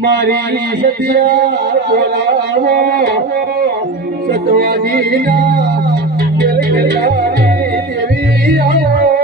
મારી સત્યા બોલાવો સતવાદીના દેવી આવો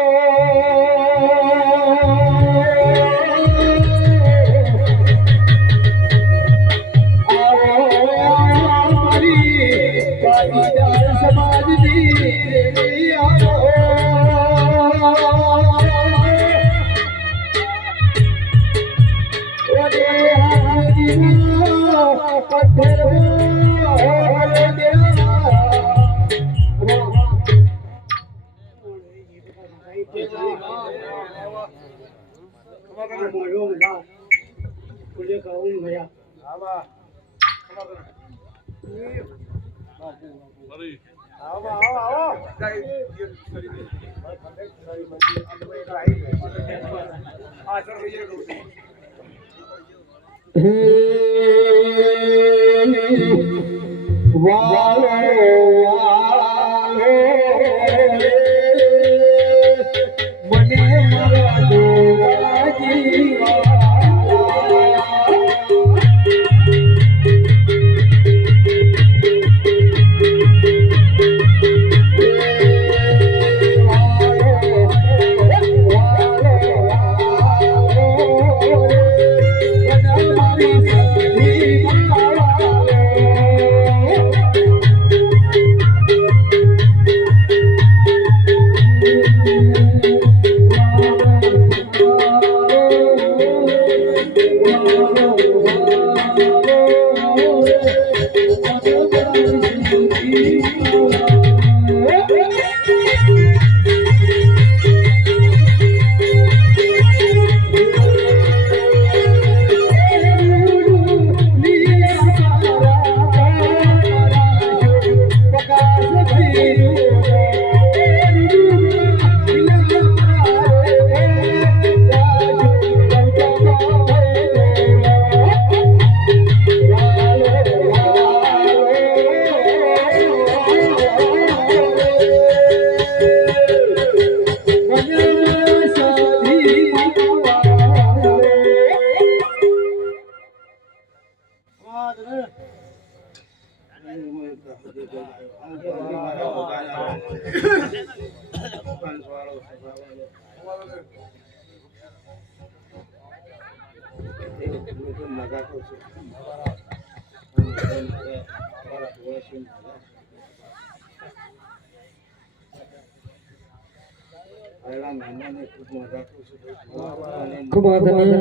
ખૂબ આદરણીય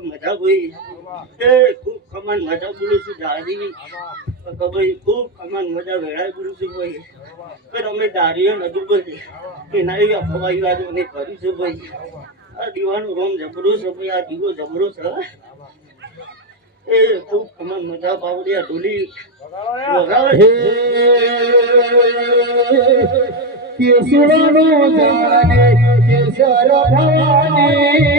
મજા ભાઈ ખૂબ કમાન મજા બોલું છું દાદી ભાઈ ખૂબ કમાન મજા વેળાય બોલું છું ભાઈ અમે દાડીઓ નતું ભાઈ એના ફવાઈ વાતો ને કર્યું છે ભાઈ આ દીવાનું રોમ જબરો છે ભાઈ આ દીવો જબરો છે એ ખૂબ કમાન મજા પાવડી આ ઢોલી કેસુરનો જાણે કેસર ભવાની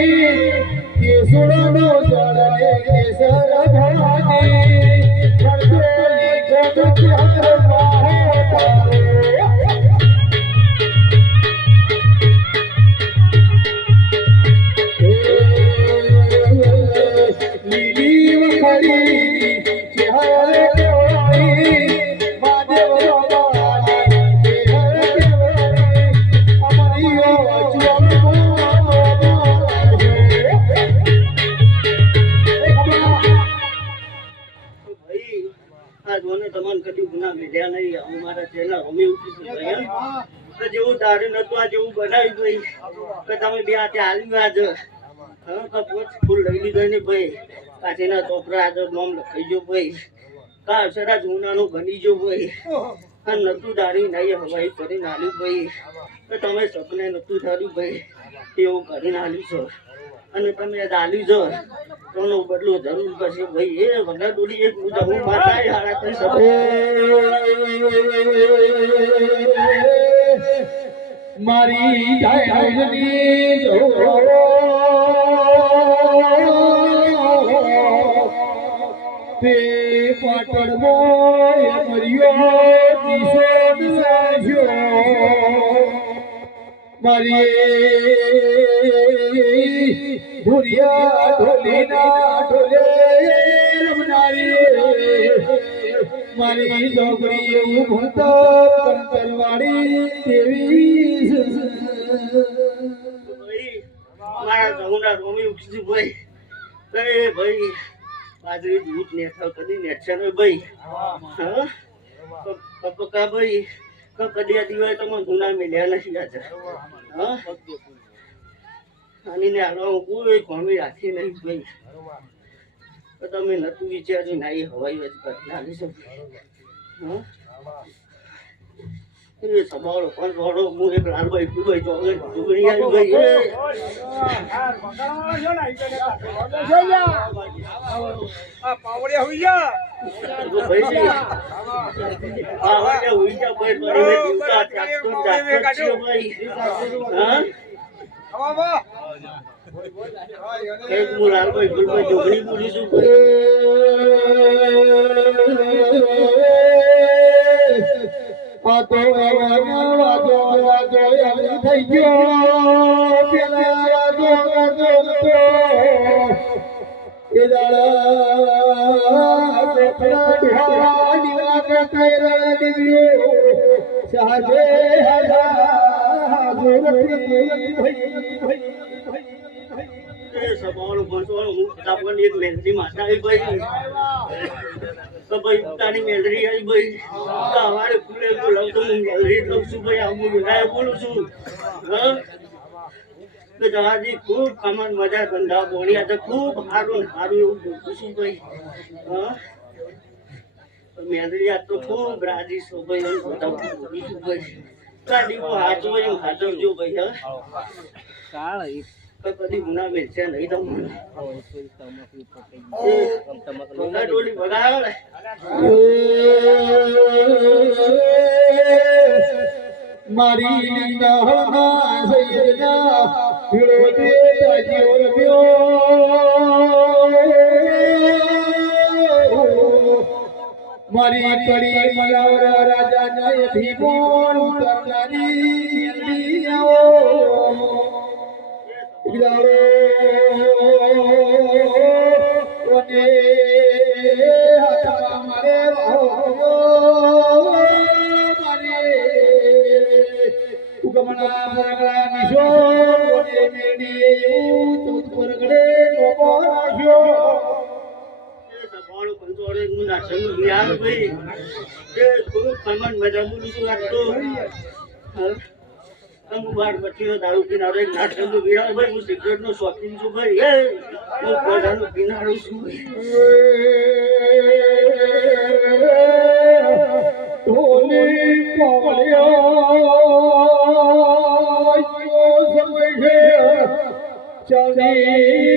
કેસુરનો જાણે કેસર ભવાની પરદોલી જગત હર પાહે લીલી વખરી ચહેરે કોઈ માદેવ જેવું દારૂ નતું આ જેવું બનાવ્યું ભાઈ કે તમે બે હાથે હાલી આજ ફૂલ લઈ લીધો ને ભાઈ કાચીના ચોપરા આગળ નામ લખાઈ ગયો ભાઈ કા અક્ષરા જૂનાનું બની ગયો ભાઈ અને નતું દારૂ નહીં હવાઈ કરીને હાલ્યું ભાઈ તો તમે સપને નતું ધાર્યું ભાઈ એવું કરીને હાલ્યું છો અને તમે હાલ્યું છો તો બદલો જરૂર કરશે ભાઈ એ વગર ડોલી એક હું માતા હારા કરી શકો મારી જાયની જો તે પાટણમો મરિયો કિશોર સાજ્યો મારી ભૂરિયા ઢોલીના ઢોલે રમનારી મારી છોકરી એવું ભણતો કંતરવાળી દેવી મારા ઘઉંના રોમી ઉઠી ભાઈ ભાઈ બાજરી દૂધ નેઠા કદી નેઠા ને ભાઈ હા પપ્પા ભાઈ કદી દિવાય તો મને ગુના મેલ્યા નથી આજે હા અને હાલો કોઈ કોમી રાખી નહીં ભાઈ તો તમે નતું વિચાર્યું ના એ હવાઈ વાત કરી લાગી છે હા એ સવાળો પણ થોડો હું એક લાલભાઈ ફૂલભાઈ ચોકલેટ ચૂકણી આવી ભાઈ પાવડિયા હોઈ જા ભાઈ પાવડિયા હોઈ જા ભાઈ એક હું લાલભાઈ ફૂલભાઈ ચોકડી બોલી છું વાતો થઈ ગયો પેલા વાતો એ દાડા કૈરા દિવ્યો સાજે હરા ગુરતી ભઈ સવાળું ભણવાનું હું આપણને એક મેલડી માતા આવી ભાઈ તો ભાઈ પોતાની મેલડી આવી ભાઈ સવારે ફૂલે બોલાવ તો હું મેલડી લઉં છું ભાઈ આવું બોલાય બોલું છું હા તો જવાજી ખૂબ કમાન મજા ધંધા બોલી આજે ખૂબ સારું એવું બોલું છું ભાઈ હા મેલડી આજ તો ખૂબ રાજી છો ભાઈ એમ બતાવું બોલું છું ભાઈ ગાડી હાથ હોય હાજરજો ભાઈ હા કદી ગુના મેલશે નહીં તમને ડોલી ભગાવો ને મારી લીલા સૈયદના ભીડો દે તાજીઓ રમ્યો મારી કડી મલાવરા રાજા નાય ભીમોણ ઉતરનારી મેલડી આવો ઇલારો ઓને હાથમાં મારે વાહો મારે ઉગમણા પરગડા નિશો ઓને મેડી ચૌદ પરગડે લોબો રાખ્યો સવાળું પંચોળે હું નાચન યાર ભાઈ એ ખૂબ કમાન મજા બોલું છું આજ તો હું બાર બચીનો દારૂ પીનારો એક નાટકનું પીનારો ભાઈ હું સિગરેટનો શોખીન છું ભાઈ એ હું કોઢાનું પીનારો છું ઢોલી પાવળિયા સમય છે ચાલી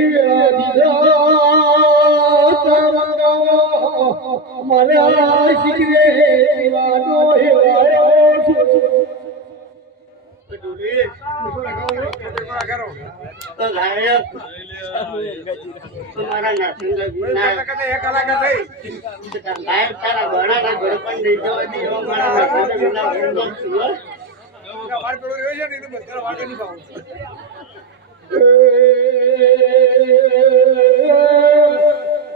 મારા શીખરે દીવાનો હેવાયો તમારા નાથંગા તારા ગળાના ગળપણ લઈ જવા દે મારા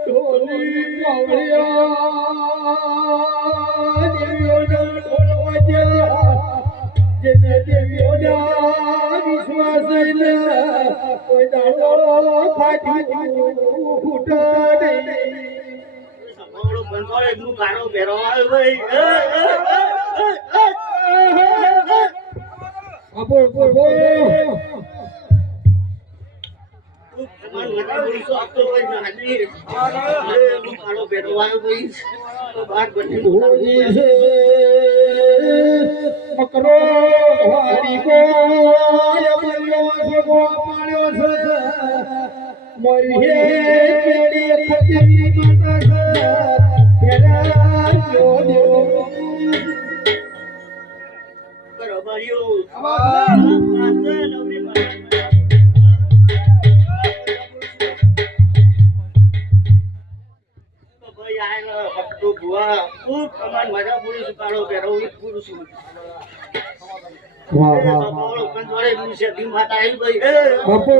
ઢોલી પાવળિયા દેવીઓના ઢોલવાજા જેને દેવીઓના વિશ્વાસ કોઈ દાડો ફાટ્યું ફૂટે નહીં સવાળો બંધોળે હું ગાળો પહેરો આવ્યો ભાઈ આપો મકરો વારી ગોય મલ્યો સગો પાડ્યો છે મોરીએ કેડી પતિની માતા છે તેરા જોડ્યો કરો માર્યો ખૂબ કમાન મજા બોલું છું કાળો પહેરો બોલું છું વાહ માતા આવી ભાઈ બાપો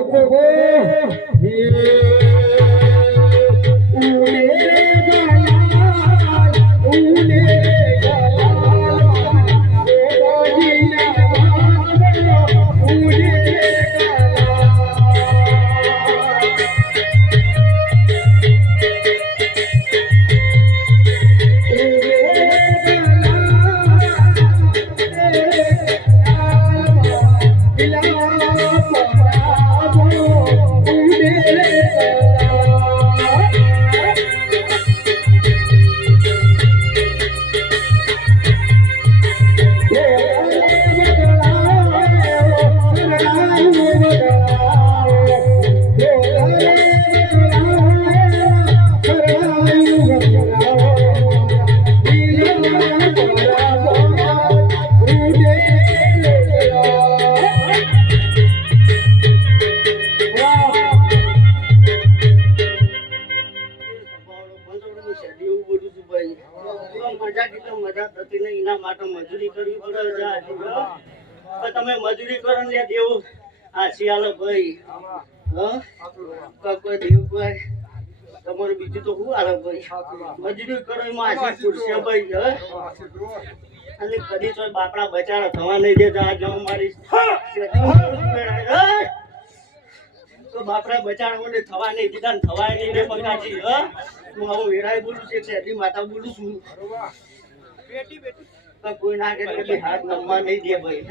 મજા થતી નહીં એના માટે મજૂરી કરવી પડે છે તમે મજૂરી કરો ને દેવું આ શિયાળો ભાઈ કોઈ દેવ ભાઈ તમારે બીજું તો શું હાલે ભાઈ મજૂરી કરો એમાં આશી ખુરશી ભાઈ અને કદી તો બાપડા બચારા થવા નહીં દેતા આ જમ મારી તો બાપડા બચારાઓને થવા નહીં દીધા ને થવાય નહીં રે પકાજી હ હું આવું વેરાય બોલું છે શેઠી માતા બોલું છું કોઈ ના કે હાથ નમવા નહીં દે ભાઈ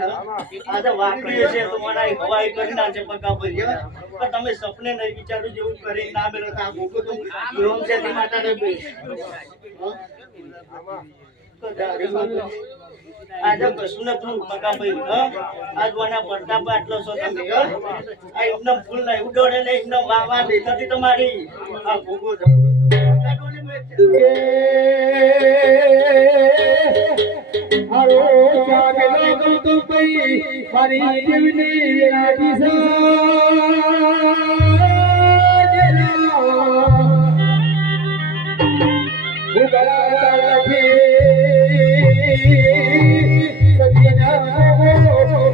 આ તો વાપરીએ છે તો મારા હવાઈ કરી નાખે પકા ભાઈ પણ તમે સપને નહીં વિચારું જેવું કરી ના મેળો આ ભૂકો તો રોમ છે તે માતા ને ભાઈ આજે કશું નતું પકા ભાઈ આજ વાના પડતા આટલો છો તમે આ એકદમ ફૂલ ના ઉડોડે ને એકદમ વાવા નહીં થતી તમારી આ ભૂકો હારો ચાગલો તો પઈ મારી જીવની રાજી સાજરા ઉગલા લખી સજના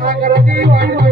આગર દીવાની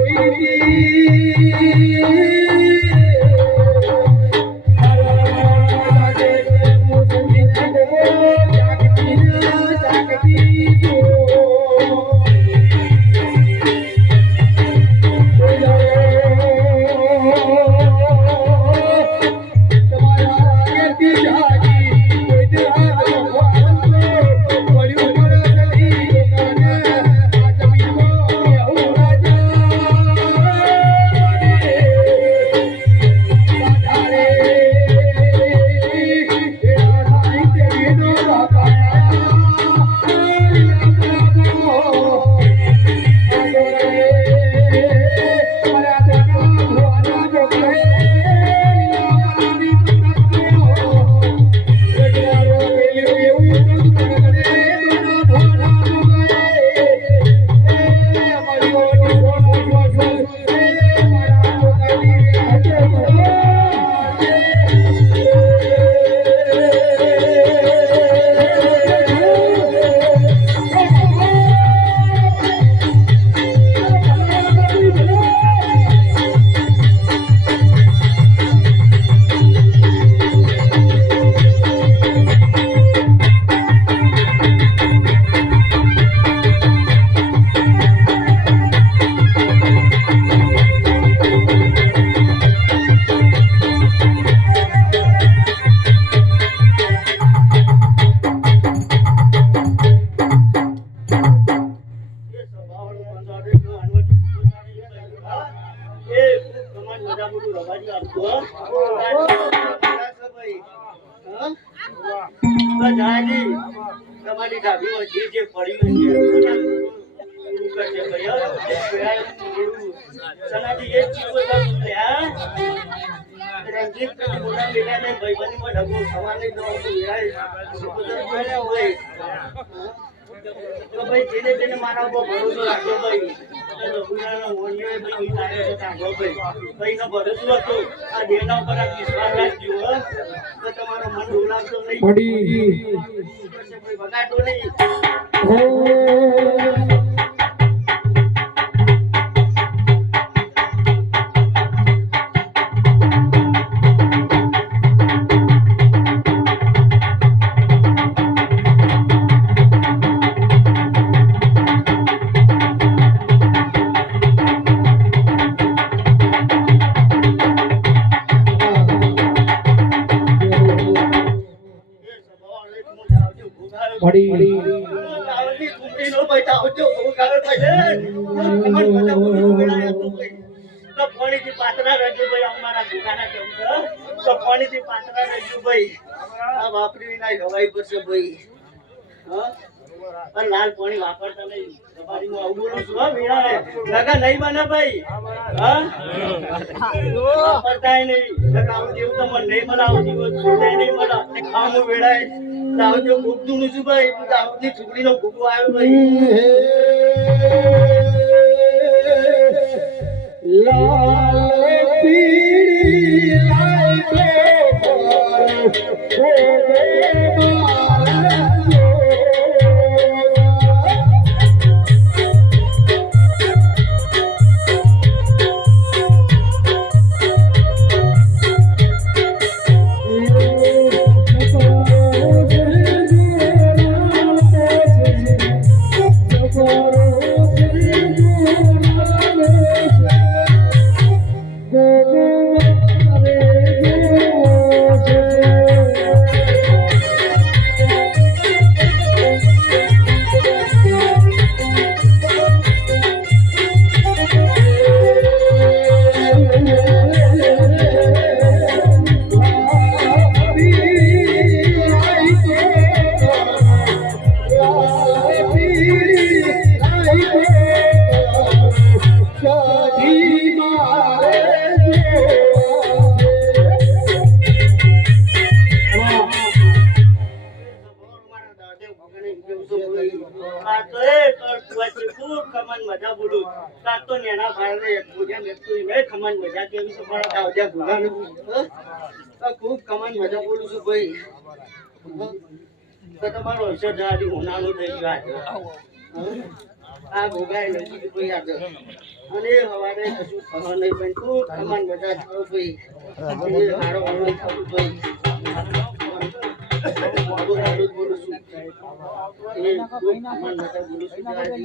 તમારી ડાબીમાં જે જે પડ્યું છે સનાજી એક ચીજ રંજીત મોટા બેટાને ભાઈબંધીમાં ઢગો થવા નહીં દો હોય તો ભાઈ જેને જેને મારા ઉપર ભરોસો રાખ્યો ભાઈ ભાઈ નો ભરોસો હતો આ દેવના ઉપર આ વિશ્વાસ રાખજો તો તમારો મન ડોલાવતો નહીં બગાડતો નહીં પાણીથી પાતળા રહેજો ભાઈ અમારા દુકાના કેવું છે તો પાણીથી પાતળા રહેજો ભાઈ આ વાપરી ના હવાઈ પડશે ભાઈ હા લાલ પાણી વાપરતા નહીં તમારી હું આવું બોલું છું વીણા લગા નહીં બને ભાઈ હા વાપરતા નહીં લગા આવું જેવું તમને નહીં મળે આવું જેવું છોડાય નહીં મળે આવું વેળાય દાઉદ જો ભૂખતું નું છું ભાઈ દાઉદની ટુકડીનો ભૂખો આવ્યો ભાઈ લાલ પીળી લાઈટો ખૂબ કમાન મજા બોલું છું ભાઈ. તમારો અવસર જવાથી ઉનાળો થઈ ગયો આ ભોગાય નથી કોઈ આજે અને હવારે કશું ખબર નહીં પણ ખૂબ કમાન મજા થયો ભાઈ. સારો વળો થયું ભાઈ. બોલું છું એ ખૂબ કમાન મજા બોલું છું ભાઈ.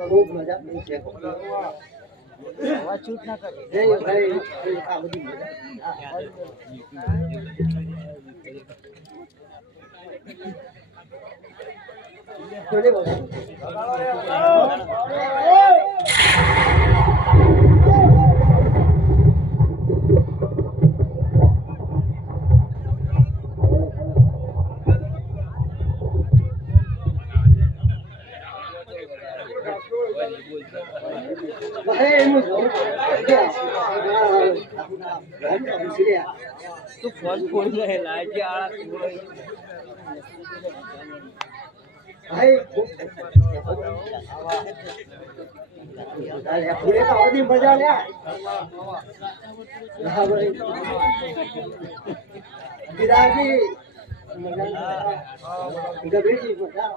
ખૂબ મજા પડી છે. છૂટ ના કરે ભાઈ. આ બધી તું ફોન ફોન લાગે આ ભાઈ પૂરે તો બધી મજા લ્યા. હા ભાઈ ગિરાજી ગભેજી મજા.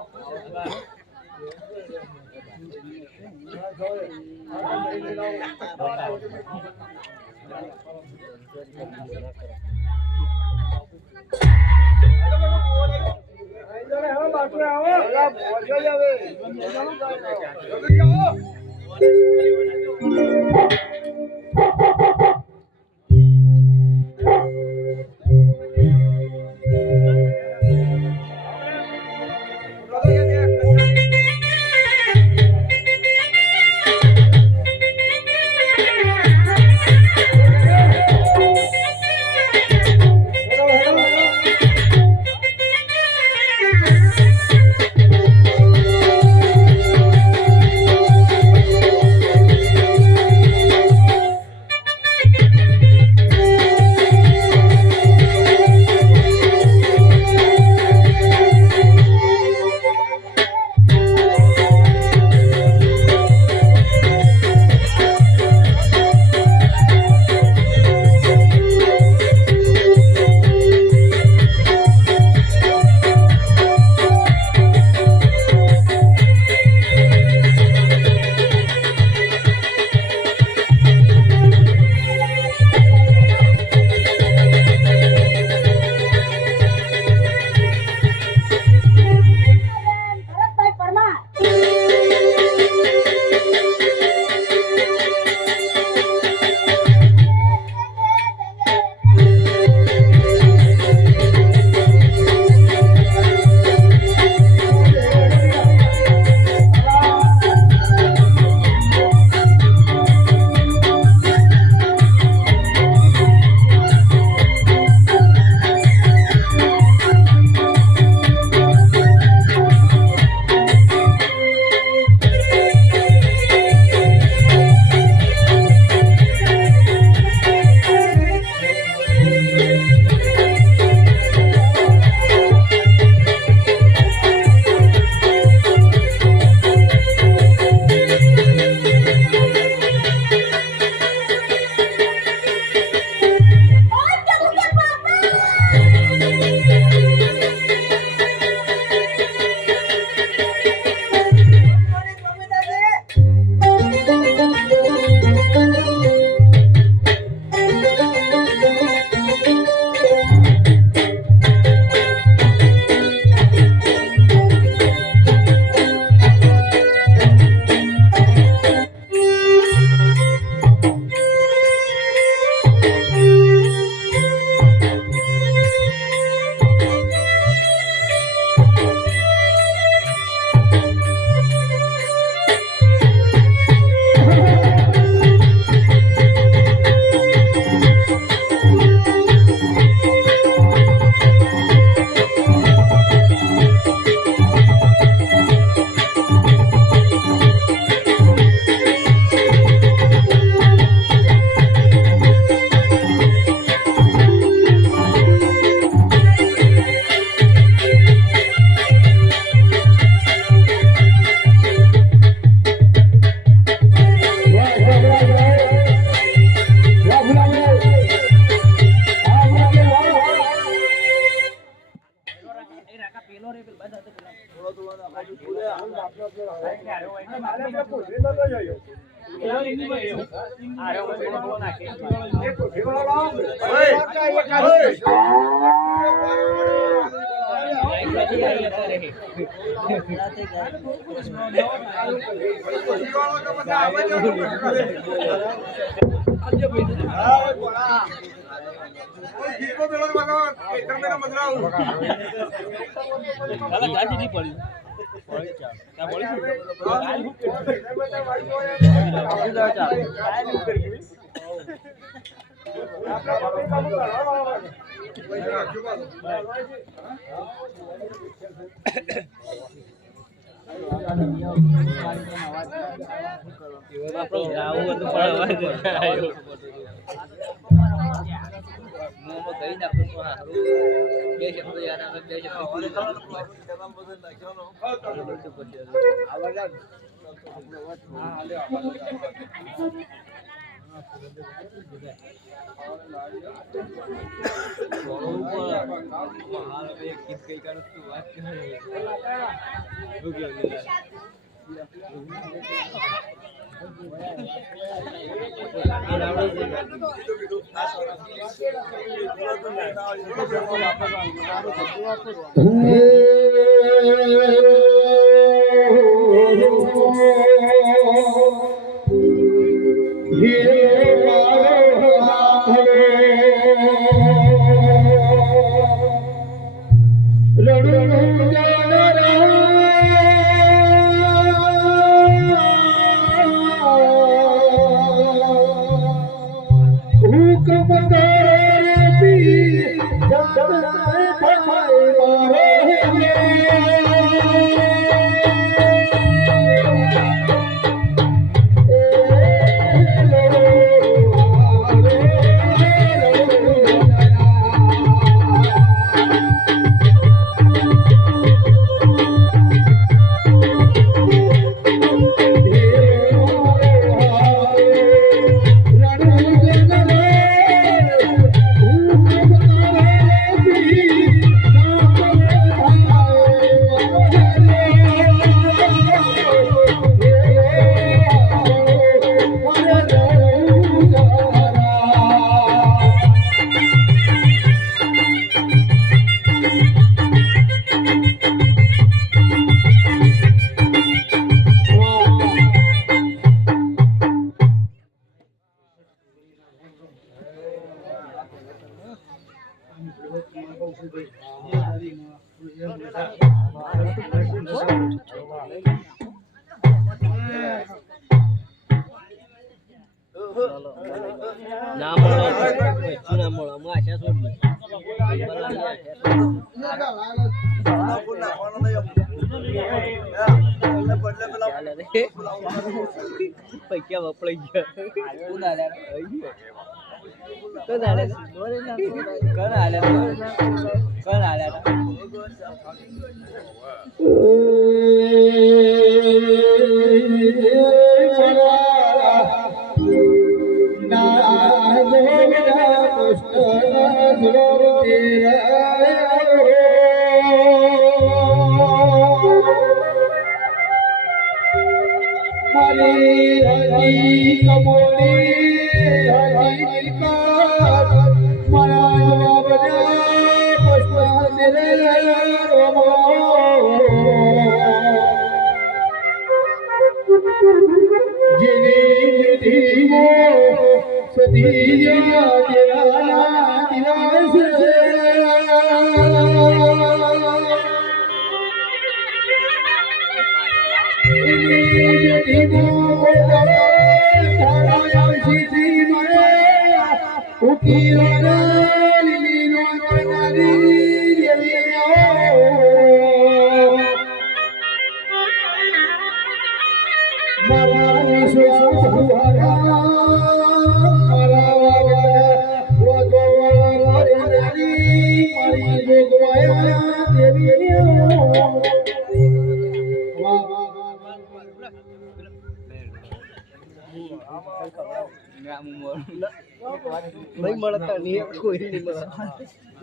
નહીં મળતા નહીં કોઈ નહીં મળે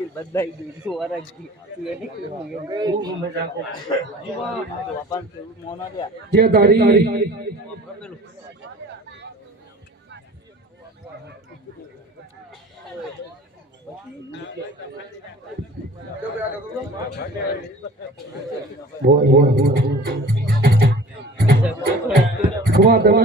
બધાય ગયું વારા જે તારી બોલ ખુમા તમે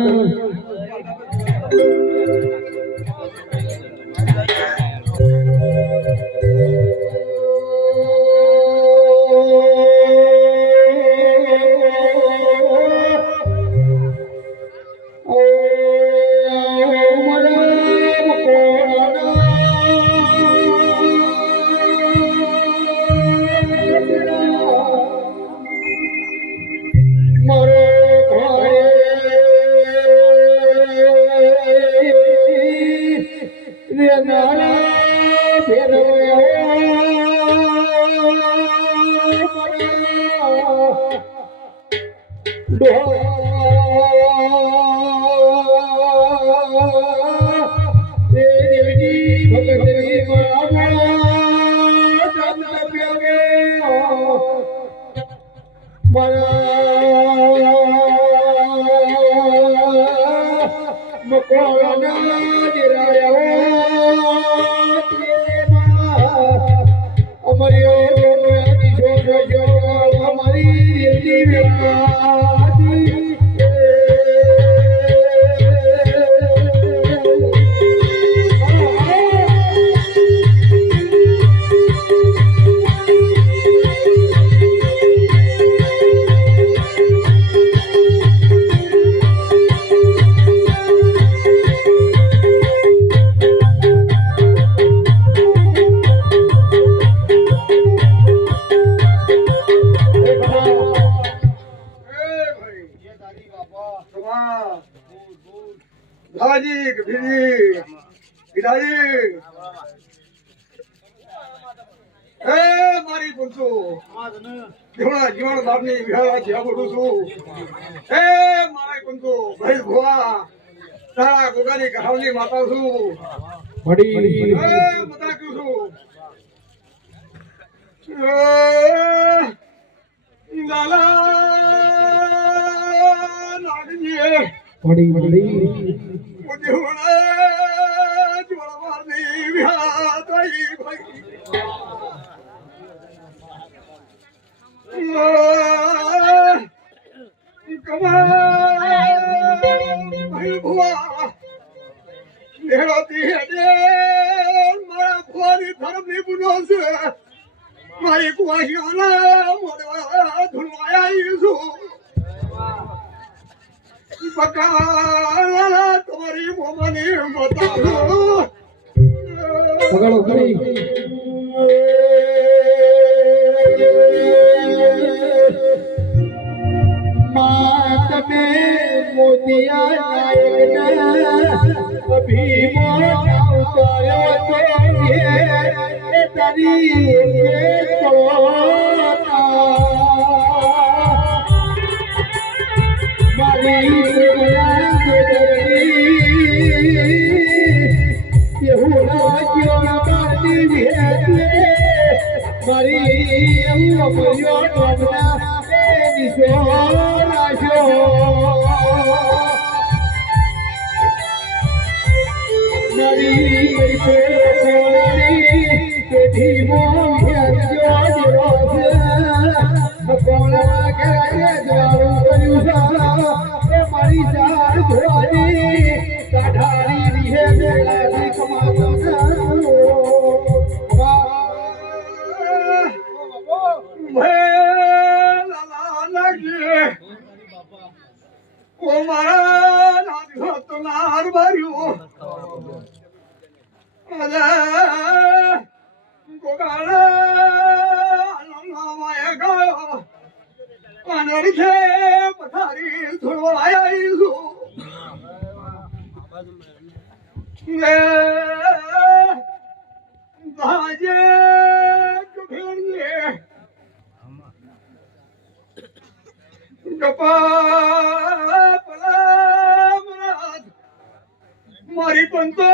મારી પણ તો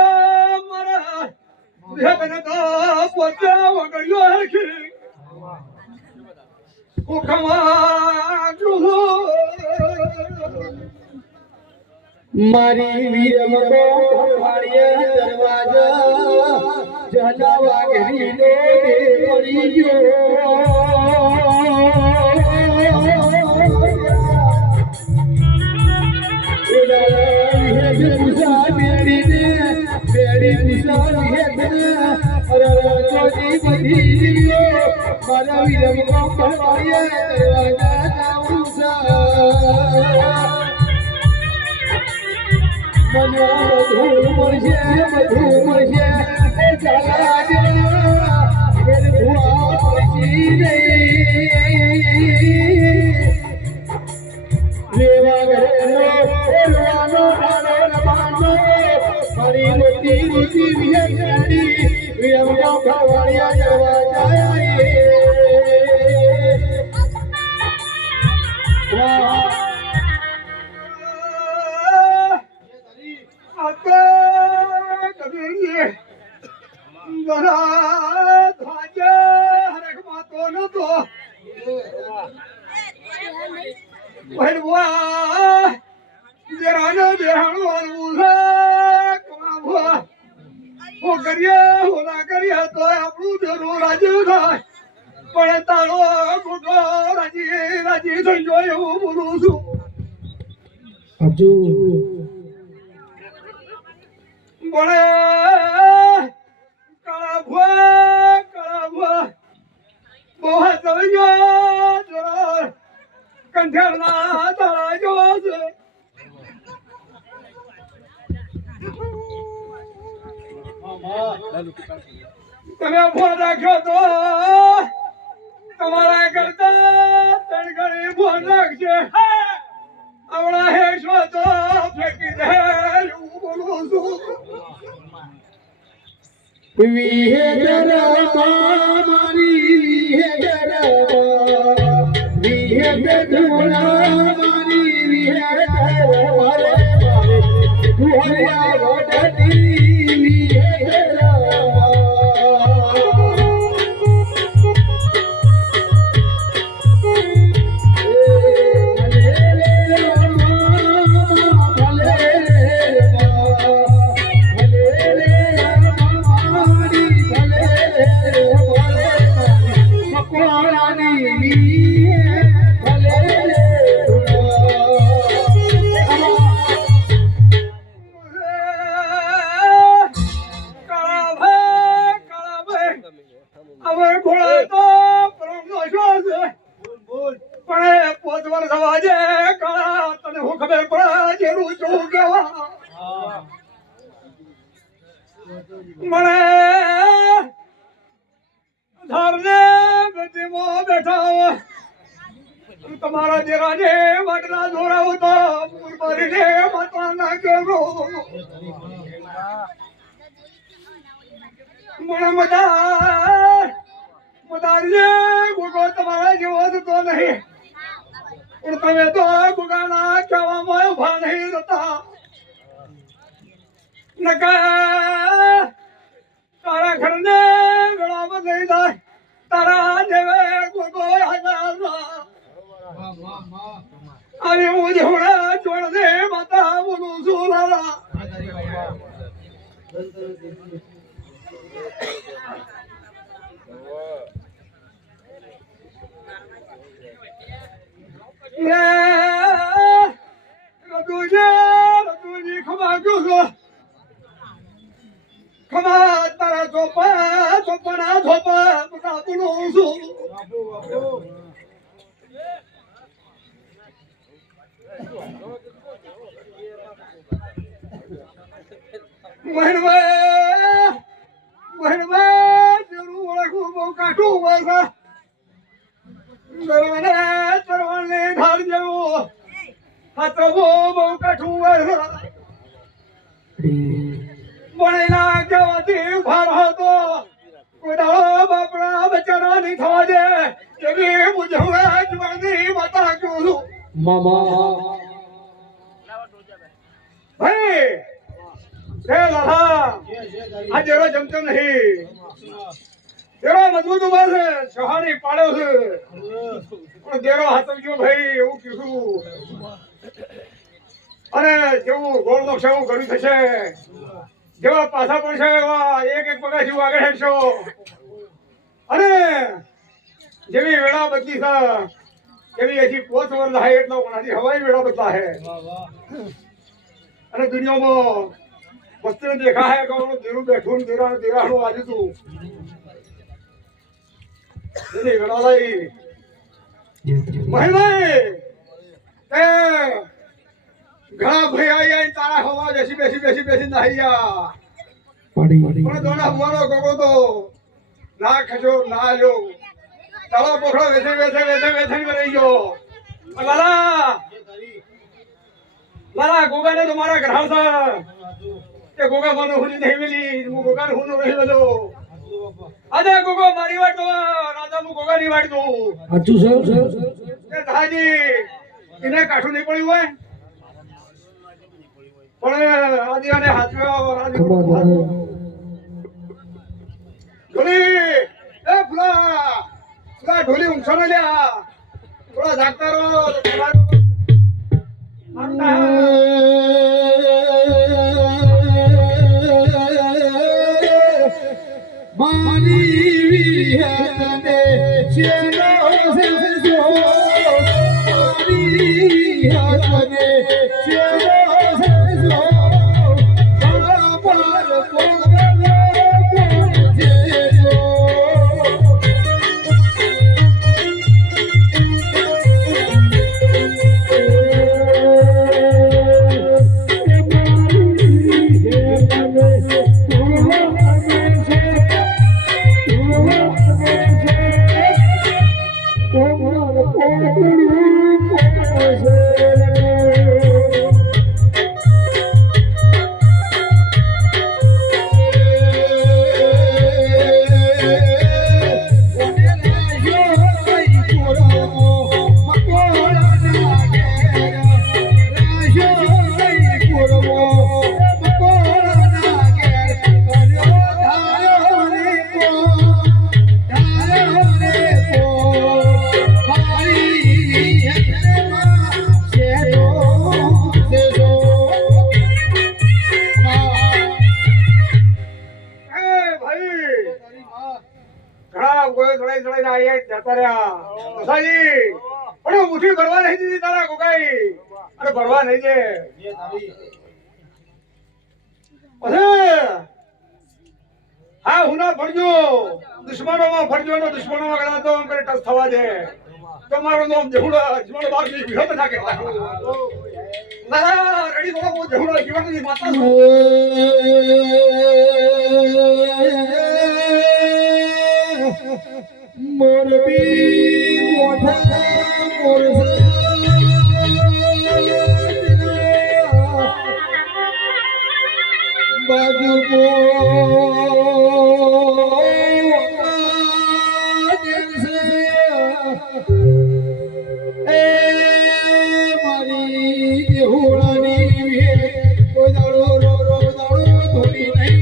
મારા વેદન તો પોતે વગડ્યો હરખી કોખમાં મારી વીરમકો વાળીએ દરવાજા જલાવા ઘરી નો દે પડી ગયો બેડી પુષા અરજી બધી મારા વીરમકો વાળીએ દરવાજા બધું મળશે ચાલા મારી રોટી રોટી પણ તારો ખોટો રાજી રાજી થઈ ગયો એવું બોલું છું બળે કાળા ભુવા બહુ થઈ ગયો જરા કંઠેરના તારા જો છે તમે ફોન રાખ્યો તો તમારા કરતા ત્રણ ઘણી ફોન રાખશે હમણાં હેશો તો ફેંકી દે એવું બોલું છું તમારા જેરાને વાટના જોરાવો તો મારીને માતા ના કેરો મને મદારીએ ગોગો તમારા જેવો તો નહીં પણ તમે તો ગોગાના કહેવામાં ઉભા નહીં રહેતા નકા તારા ઘરને ગળામાં થઈ જાય તારા જેવે ગોગો અરે હું જોડા જોડ દે માતા બોલું છું લાલા રતુજી ખમા ગયો છો ખમા તારા ચોપના ચોપા બધા બોલું છું જરૂર ઓળખવું બહુ કાઢું હોય ચરવાને ધાર જેવું હાથો બહુ કાઢું હોય ભણેલા કહેવાથી ભાર હતો કોઈ દાડો બાપડા બચારા નહીં થવા દે એવી બુજવડા જવાની માતા કહું છું ભાઈ લાલા આ જેરો જમતો નહીં જેરો મજબૂત ઉભા છે સહારી પાડ્યો છે પણ જેરો હાથવજો ભાઈ એવું કીધું અને જેવું ગોળ નો સેવું ઘણું થશે જેવા પાછા પડશે એવા એક એક પગા જેવું આગળ હેડશો અને જેવી વેળા બદલી છે એવી હજી 5 વર્ષ થાય એટલો પણ હજી હવાઈ વેળા બદલા છે અને દુનિયામાં વસ્તુ દેખા હે કે દેરું બેઠું ને દેરાનું આજુ તું એની વેળા લઈ મહિલાઈ એ ઘણા ભાઈ આયા તારા હવા બેસી નાહ્યા પણ દોના મારો ગોગો તો ના ખજો ના લ્યો તારો પોખડો વેચે રહી ગયો લાલા ગોગાને તો મારા ગ્રામ છે કે ગોગા મને હુની નહીં મિલી હું ગોગાને હુનો રહી ગયો આજે ગોગો મારી વાટ તો રાજા હું ગોગાની વાટ દઉં સાચું સર એ દાદી એને કાઠું નહીં પડ્યું હોય પણ આજે આને હાથમાં ઢોલી એ ફુલા ઢોલી ઊંઘો ન લ્યા થોડા જાગતા રહો મારી વિહતને ચેનો સેજો મારી વિહતને ચેનો સેજો પર પોગલે જેજો મુઠ્ઠી ભરવા નહીં દીધી તારા ગોગાઈ અરે ભરવા નહીં દે હા હુના ફરજો દુશ્મનોમાં ફરજો ને દુશ્મનોમાં ગણા તો કરે ટચ થવા દે તમારો નામ જેહુડા જીવન બાકી વિહત ના કેતા ના રેડી બોલો બહુ જેહુડા જીવનની માતા મોરબી મોઠા બાજુ મારી દેહુડાની કોઈ દાડો રો દાડો ધોરી નહીં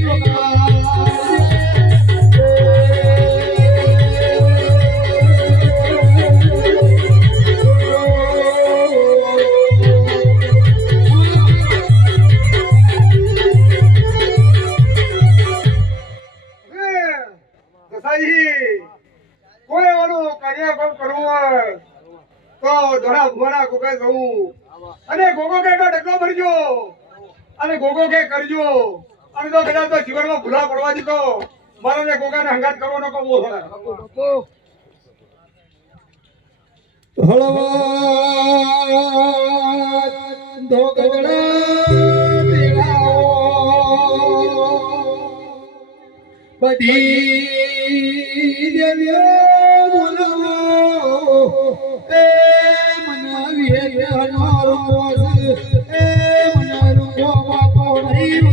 કોઈ એવાનું કાર્યક્રમ કરવું હોય તો ધોળા ભુવાના ગોગે જવું અને ગોગો કે ડગલો ભરજો અને ગોગો કે કરજો અને તો કદાચ તો જીવનમાં ભૂલા પડવા દીધો મારો ને ગોગાને હંગાત કરવાનો કમો હોય હળવા ધોગડા દેવાઓ બધી દેવ્યો બોલવો એ મનાવી હે હનોર મોસ એ મનારુ બાપો નહીં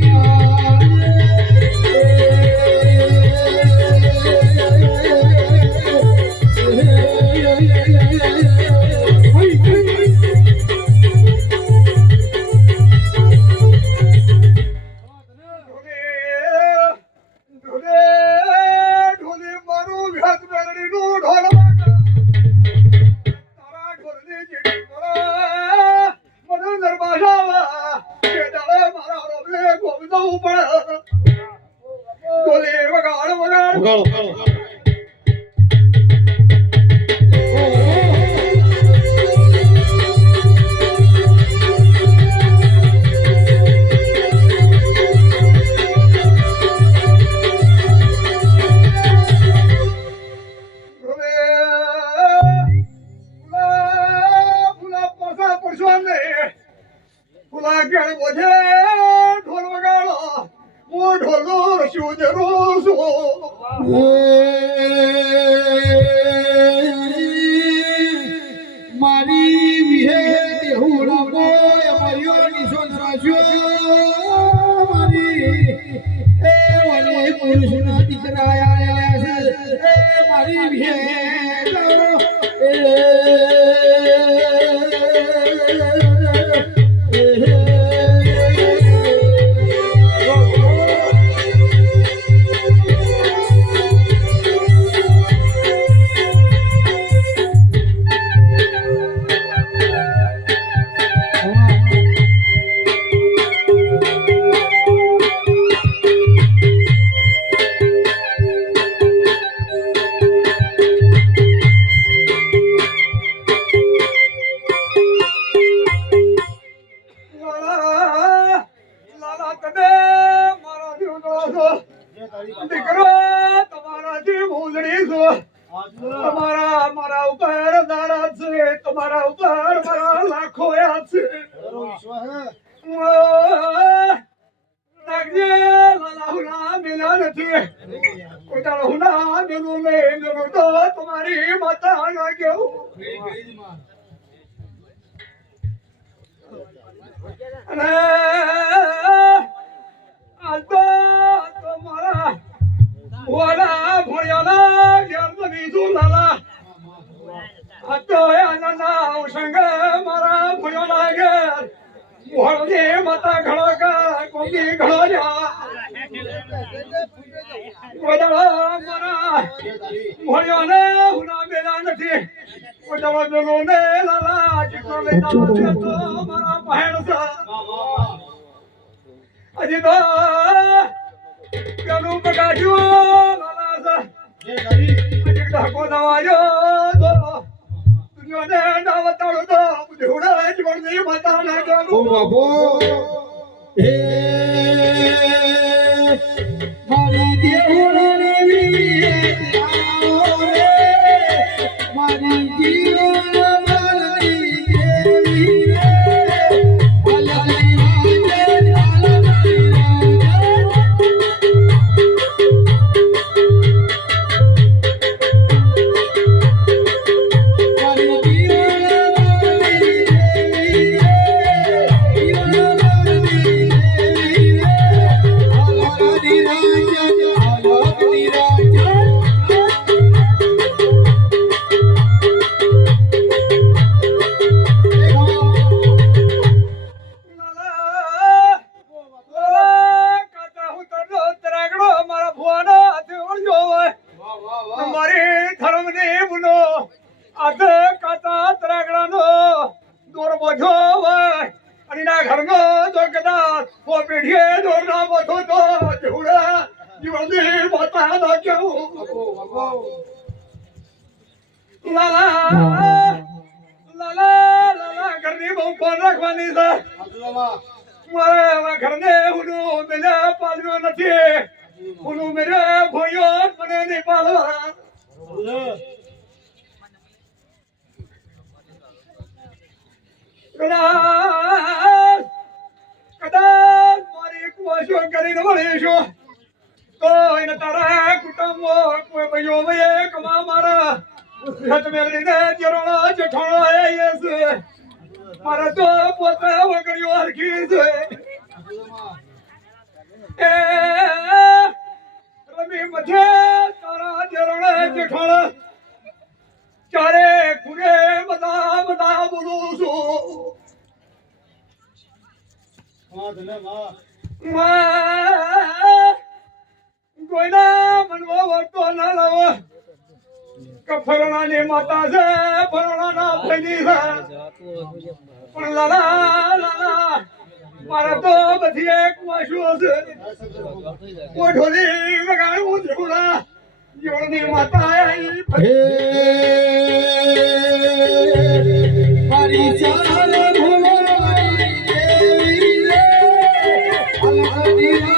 યાદ છે તમારા ઉપર મારા લાખો યાદ છે નાગજે લાલા હુના મેલા નથી કોઈ દાડો હુના મેલું નહીં મેલું તો તમારી માતા ના કેવું અને આ તો મારા વાલા ભોળિયાના ઘેર બીજું લાલા આ તો એના સંગ મારા ભોળિયાના ઘેર મોહળની માતા ઘણો કા કોંગી ઘણો જા કોદાળા મારા મોહળિયાને હુના મેલા નથી કોદાળા બેલો ને લાલા જેટલો લેતા છે તો મારા પહેણ છે હજી તો પેલું પગાડ્યું લાલા છે હજી ધાકો દવાયો તો દુનિયાને ના બતાડો તો બુધુડા જીવનની માતા ના ઓ બાપો હે મારી દેવરાની વીએ આવો રે મારી જીવનની દેવી રે અલલી રાજ અલલી રાજ મારી ધર્મની ભૂલો આધે કાતા ત્રાગડાનો દોર બોધો હોય અને ના ઘરનો જો કદાચ ઓ પેઢીએ દોર ના બોધો તો જેવડા જીવનની માતા ના કેવું લાલા લાલા ઘરની બહુ ફોન રાખવાની છે મારે ઘરને હું મેલે પાલ્યો નથી હું મેરે ભોયો મને નહીં પાલવા કદાચ મારી કુવાશો કરીને મળીશું તો એને તારા કુટુંબ કોઈ ભાઈઓ ભાઈ કમા મારા રત મેળવીને જરોણો જઠોણો એ છે મારે તો પોતે વગડીઓ હરખી છે એ રમી મધે તારા જરોણે જઠોણો ચારે પૂરે બધા બોલું છું કોઈના મનવો વર્તો ના લાવો ફરણાની માતા છે ફરણાના ભાઈની છે પણ લાલા મારા તો બધી એક વાસુઓ છે કોઠોલી વગાડવું જેવડા જીવનની માતા આવી મારી ચાલ ભૂલવાની દેવી રે અલહની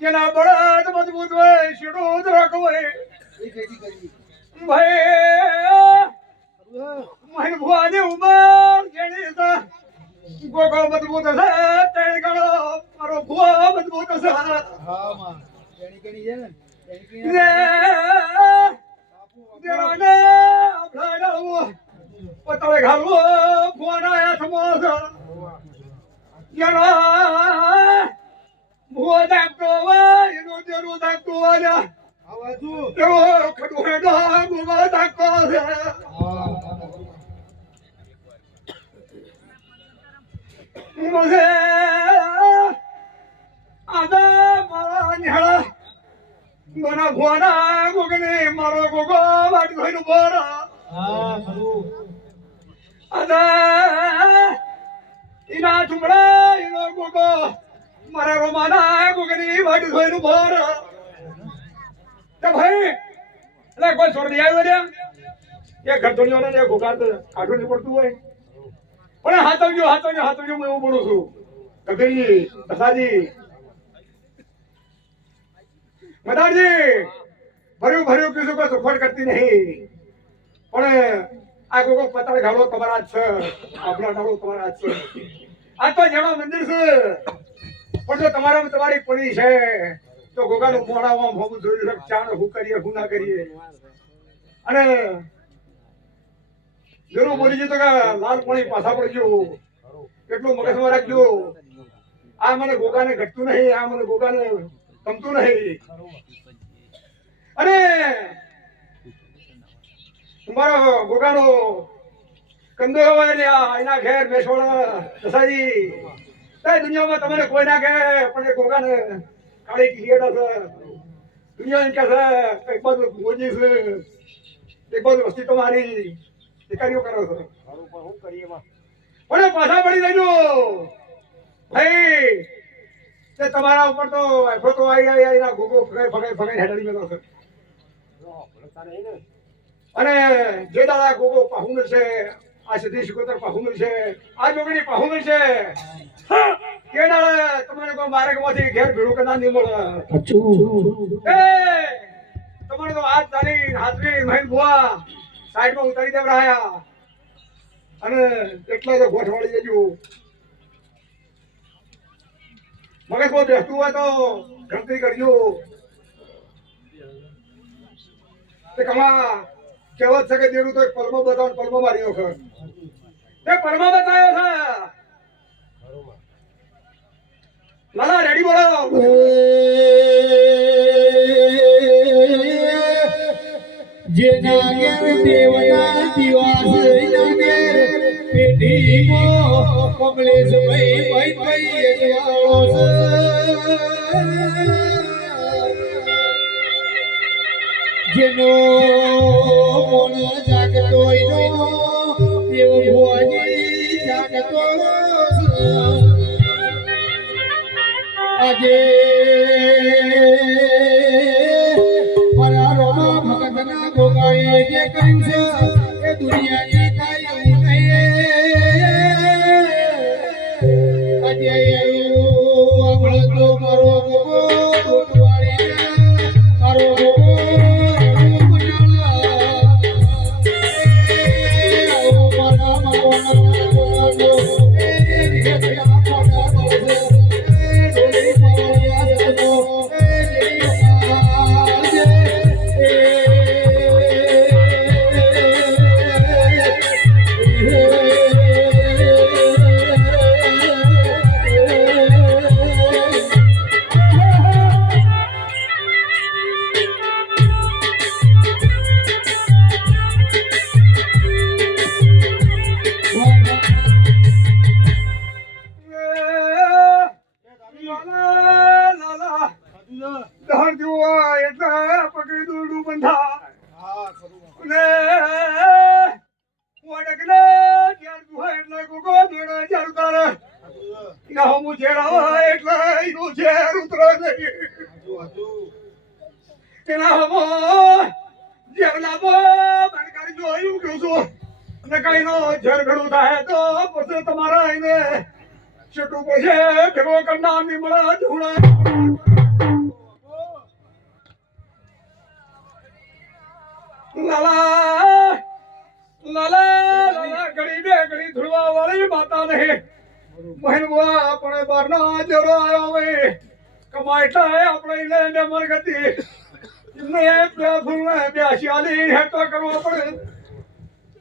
જેના બળદ મજબૂત હોય શિરોદ રાખવો ભાઈ મહિન ભુવાની ઉંમર જેની છે ગોગો મજબૂત છે તેણી ગણો મારો ભુવા મજબૂત છે જેરાને આપણા ડાળવો પતળે ઘાલવો ભુવાના હાથમાં છે જેના ભૂવો દાખતો હોય એનો તેરો દાખતો હોય એવો ખડોડા ભૂવો દાખતો છે મને આદા મારા નિહાળા મારા ભુવાના ગોગને મારો ગોગો વાટ ગોઈનું બોરા આદા ઈના ચુમડા ઈનો ગોગો મારા રોમાના ગોગની વાટ ગોઈનું બોરા તો ભાઈ એટલે કોઈ છોડી આવ્યો રે એ ઘરધોણીઓને જે ગોગાર કાઢવું નહીં પડતું હોય પણ હાથવજો હું એવું બોલું છું કબીરજી દસાજી મદારજી ભર્યું કીધું કોઈ સુખવટ કરતી નહીં પણ આ ગોગો પતાળ ઘાડો તમારા જ છે આપણા ઘાડો તમારા જ છે આ તો જેનો મંદિર છે પણ જો તમારામાં તમારી પડી છે તો ગોગાનું મોડામાં હોવું જોઈએ ચાણ હું કરીએ હું ના કરીએ અને જરૂર બોલી જતો કે લાલ પાણી પાછા પડજો કેટલું મગજમાં રાખજો આ મને ગોગાને ઘટતું નહીં આ મને ગોગાને ગમતું નહીં અને મારો ગોગાનો કંદો એના ઘેર બેસોડ દસાજી કઈ દુનિયામાં તમને કોઈ ના કહે પણ એ ગોગાને કાળી કિલિયડા છે દુનિયા કે છે એક બાજુ મોજી છે એક બાજુ વસ્તી તમારી દીકરીઓ કરો છો પણ પાછા પડી લેજો ભાઈ તે તમારા ઉપર તો ફોટો આવી ગોગો ફગાઈ હેડાડી મેલો છે અને જે દાદા ગોગો પાહુ મળશે આ સિદ્ધિ શિકોતર પાહુ મળશે આ જોગણી પાહુ મળશે કે દાડા તમારે કોઈ માર્ગમાંથી ઘેર ભીડું કદાચ નહીં મળે તમારે તો હાથ ચાલી હાથવી મહીન ભુવા સાઈડમાં ઉતારી દેવરાયા અને એટલા તો ગોઠવાડી દેજો મગજ બહુ બેસતું હોય તો ગણતરી કરજો તે કમા કહેવત છે કે દેરું તો પલમો બતાવો પલમો માર્યો છે તે પલમો બતાવ્યો છે લાલા રેડી બોલો જેના ઘેર દેવના દિવાસ ઘેર પેઢીમો કમલેશ ભાઈ અજવાળો જેનો મોણ જાગતો દેવ ભુવાની જાગતો આજે મારા રોમા ભગતના ગોગાએ જે કર્યું છે એ દુનિયાને કાંઈ એવું નહીં આજે આપણો તો મારો ગોગો ગોટવાળીને મારો ગોગો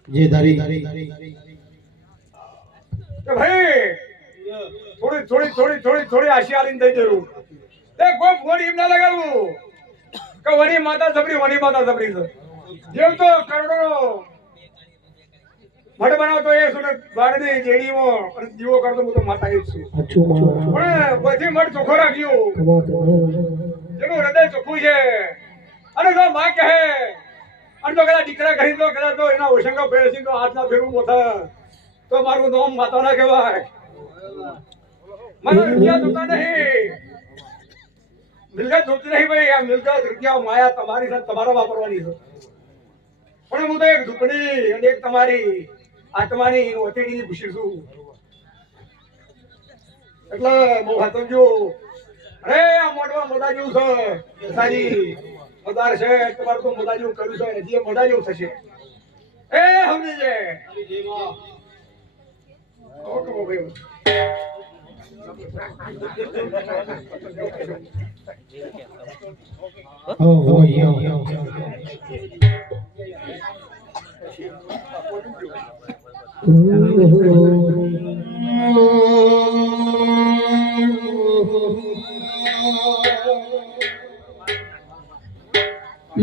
જે ધારી ભાઈ થોડી આશી આલીને દઈ દેવું એ કોઈ ફોન એમ ના લગાડવું કે વની માતા જબરી છે જેવ તો કરોડો મઠ બનાવતો એ સુને બારની જેડીમાં અને દીવો કરતો હું તો માતા એ જ છું પણ બધી મઠ ચોખ્ખો રાખ્યો જેનું હૃદય ચોખ્ખું છે અને જો માં કહે અને જો કદાચ દીકરા કરી તો કદાચ તો એના ઓશંગા ફેરસી તો હાથ ના ફેરવું મોથા તો મારું નામ માતા ના કહેવાય મને રૂપિયા જોતા નહીં મિલકત જોતી નહીં ભાઈ આ મિલકત રૂપિયા માયા તમારી સાથે તમારા વાપરવાની છે પણ હું તો એક ઝૂંપડી અને એક તમારી આત્માની ઓતેડીની ખુશી છું એટલે બહુ હાથમજો અરે આ મોઢવા મોઢા જેવું છે સારી મદાર છે તમારું તો મોઢા જેવું કર્યું છે હજી મોઢા જેવું થશે એ સમજી છે ઓકે ભાઈ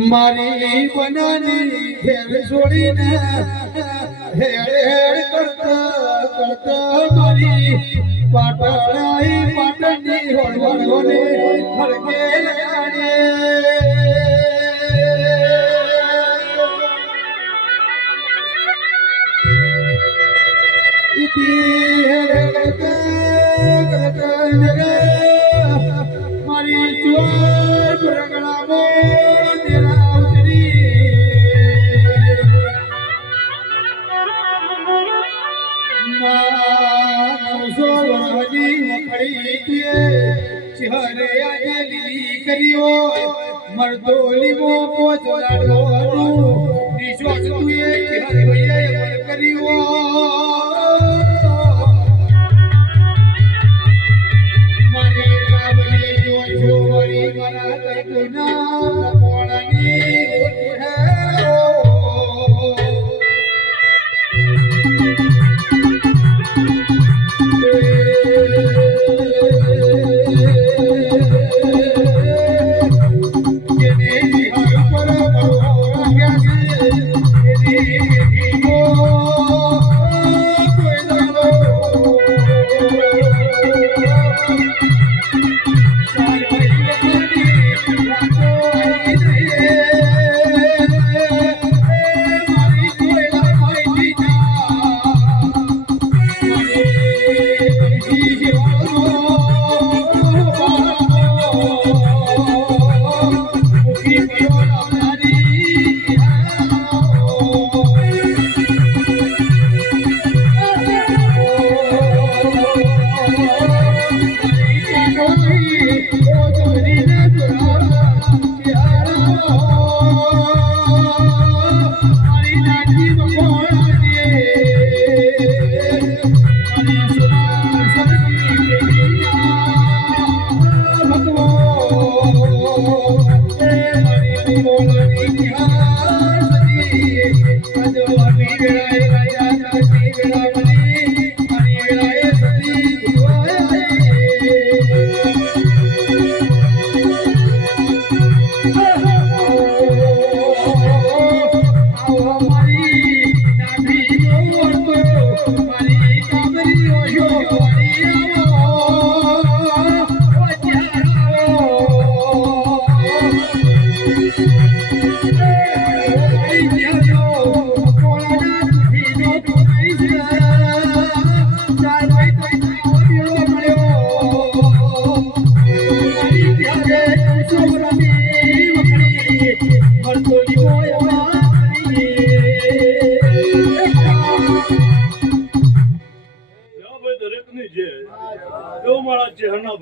મારી બનાની ફેર છોડીને હેડ હેડ કરતા મારી પાટણની હોડવડોને હરકે લાડે મારી ચોર રગડામાં તેરા ઉતરી નવસો વર્ષની મખડી તુએ ચહેરે આજે લીલી કર્યો મરતો લીમો પોચલાડવાનું નિશો તુએ ચહેરે ભૈયા મર કર્યો મારી કાબલી જો છોડી મારા તકના પોળની હે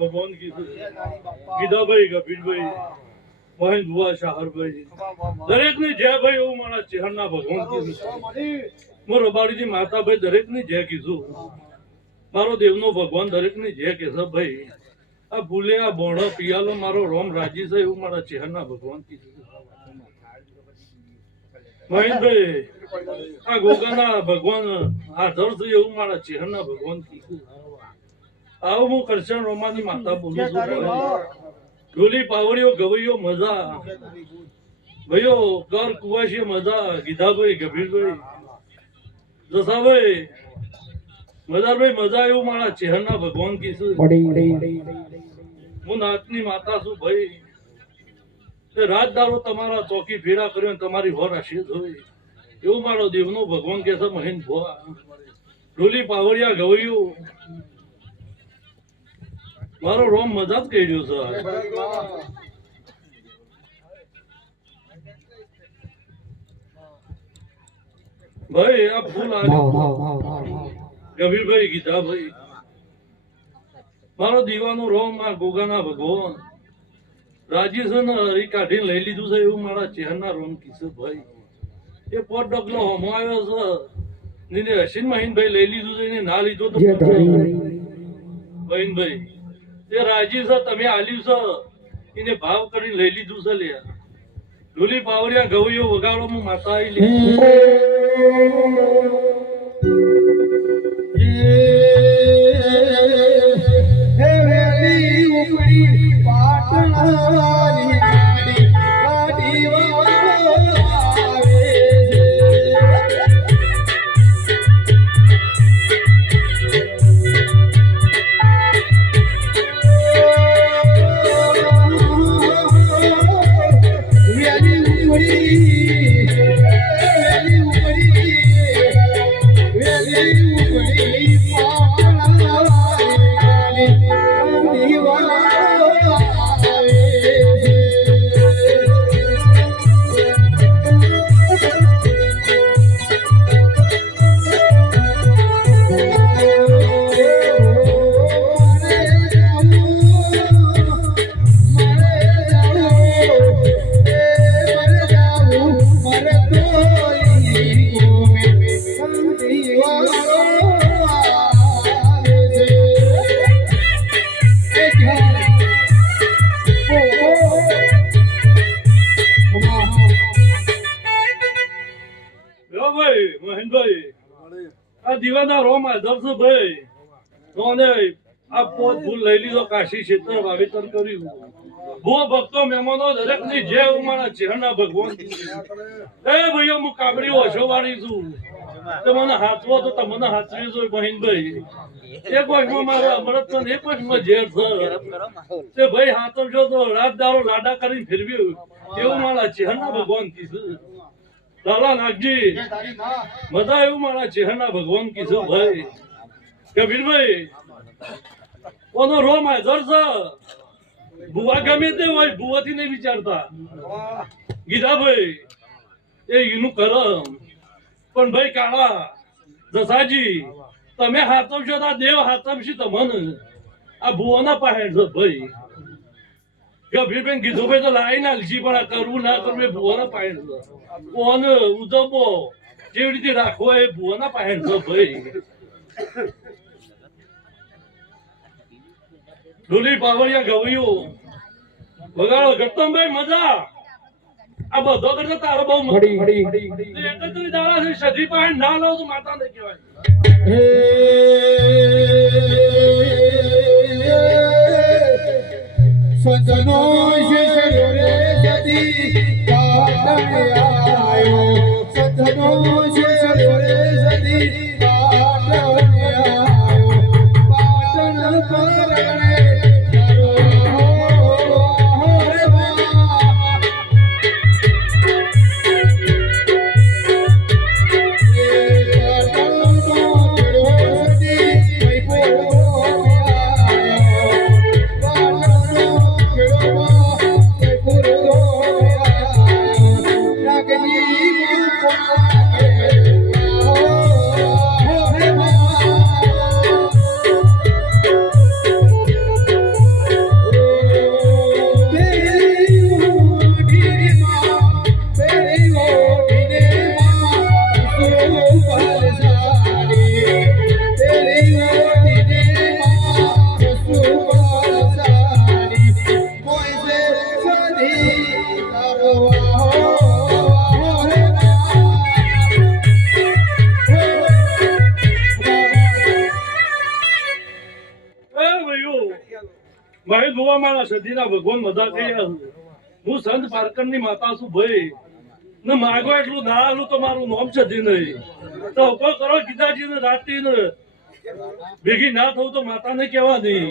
ભગવાન કીધું ગીધાભાઈ ગભીરભાઈ મહેન્દ્ર બુઆ શાહરભાઈ દરેક ની જય ભાઈ એવું મારા ચેહરના ભગવાન કીધું મારો બાળીજી માતાભાઈ દરેક ની જય કીધું મારો દેવનો ભગવાન દરેક ની જય કહેશે ભાઈ આ ભૂલે આ બોણો પિયાલો મારો રોમ રાજી છે એવું મારા ચેહરના ભગવાન કીધું મહેન્દ્રભાઈ આ ગોગાના ભગવાન હાજર છે એવું મારા ચેહરના ભગવાન કીધું આવો હું કરશન રોમાની માતા બોલું છું ઢોલી પાવડીઓ ગવૈયો મજા ભાઈઓ કર કુવાશી મજા ગીધાભાઈ ગભીરભાઈ જસાભાઈ મજારભાઈ મજા એવું મારા ચહેરના ભગવાન કીધું હું નાથની માતા છું ભાઈ તે રાત દારો તમારા ચોકી ફેરા કર્યો ને તમારી હોર આશીષ હોય એવું મારો દેવનો ભગવાન કે છે મહેન ભોવા ઢોલી પાવડિયા ગવૈયું મારો રોમ મજા જ કહી રહ્યો છે ભાઈ આ ફૂલ ગભીરભાઈ ગીધા ભાઈ મારો દીવાનો રોમ આ ગોગાના ભગવાન રાજી છે ને હરી કાઢીને લઈ લીધું છે એવું મારા ચહેરના રોમ કિશોર ભાઈ એ પોટ ડગલો હોમો આવ્યો છે એને હસીન મહીનભાઈ લઈ લીધું છે એને ના લીધો તો બહેનભાઈ એ રાજી છે તમે આલ્યું છે એને ભાવ કરીને લઈ લીધું છે લે ઢોલી પાવડિયા ગવૈયો વગાડો હું માતા આવી લે હે વેલી ઉપડી પાટણાની ગાડી વાળો આવે દીવાના રોમ આદર્શ ભાઈ નોને આ પોત ફૂલ લઈ લીધો કાશી ક્ષેત્ર વાવેતર કર્યું ભૂ ભક્તો મહેમાનો દરેક ની જય ઉમાના ચહેરના ભગવાન એ ભાઈઓ હું કાબડી ઓછો વાળી છું તો મને હાથવો તો તમને હાથવી જોઈ બહેનભાઈ એક વર્ષમાં મારા અમૃત છે એક વર્ષમાં ઝેર છે તે ભાઈ હાથવજો તો રાત દારો લાડા કરીને ફેરવ્યું એવું મારા ચહેરના ભગવાન કીધું લાલા નાગજી મજા એવું મારા ચહેરના ભગવાન કીધું ભાઈ કબીરભાઈ કોનો રોમ હાજર છે ભુવા ગમે તે હોય ભુવાથી નહીં વિચારતા ગીધાભાઈ એ એનું કરમ પણ ભાઈ કાળા જસાજી તમે હાથવશો તો દેવ હાથવશી તમને આ ભુવાના પહેર છે ભાઈ ગભીરબેન કીધું ભાઈ તો લાઈ નાખશી પણ આ કરવું ના કરવું એ ભુવાના પહેર છે કોને ઉજવવો જેવી રીતે રાખવો એ ભુવાના પહેર છે ભાઈ ઢોલી પાવડિયા ગવૈયો વગાડો ગૌતમભાઈ મજા આ બધો કરતા તારો બહુ એકત્રી દાડા છે સધી પાસે ના લો તો માતા ને કહેવાય સજનો શેષડ્યો રે સદી કાટણે આયો સજનો શેષડ્યો રે સદી કાટણે આયો પાટણ પરગણે મહેશ ભુવા જોવા મારા સદીના ભગવાન મદા કહ્યા હું સંત પારકરની માતા છું ભાઈ ને માગો એટલું ના આલું તો મારું નામ સદી નહીં તો ઉભો કરો ગીતાજી ને રાતી ને ભેગી ના થવું તો માતાને કહેવાની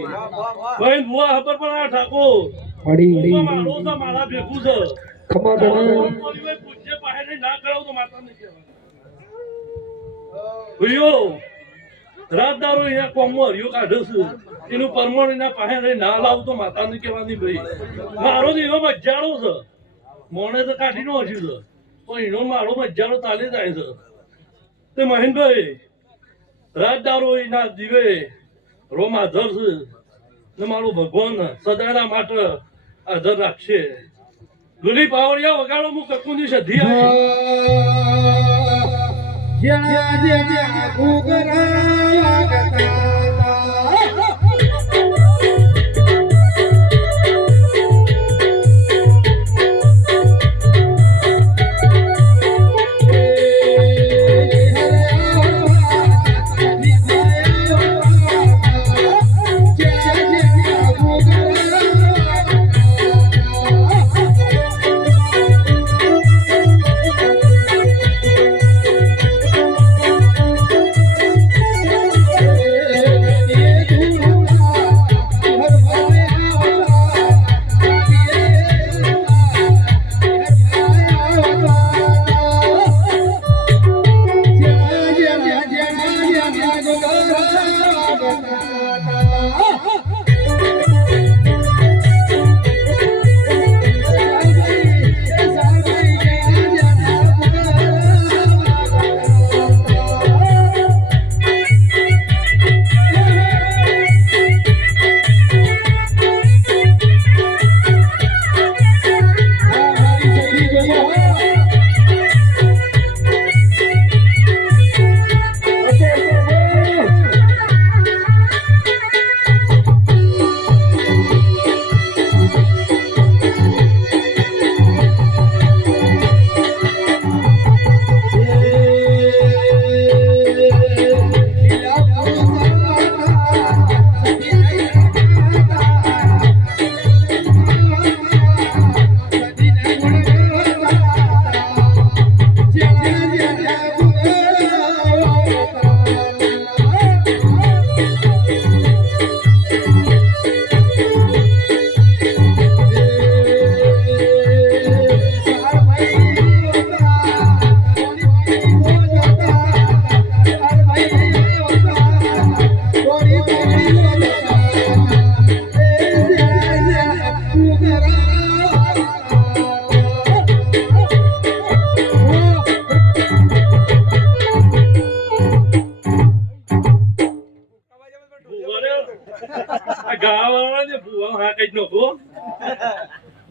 ભાઈ બુઆ ખબર પણ આ ઠાકોર મારો છે મારા ભેગું છે પૂજ્ય પાસે ના કરાવું તો માતાને કહેવાની ભઈઓ રાતદારો અહીંયા કોમમાં હરિયો કાઢે છે એનું પરમાણ એના પાસે ના લાવું તો માતાને કહેવાની ભાઈ મારો તો એવો મજારો છે મોણે તો કાઢી નો હજી છે પણ એનો મારો મજારો ચાલી જાય છે તે મહેનભાઈ રાતદારો એના દીવે રોમ હાજર છે ને મારો ભગવાન સદાના માટે હાજર રાખશે ગુલી પાવડિયા વગાડો હું કકુની સધી આવી જેણા જેણા ઘૂઘરા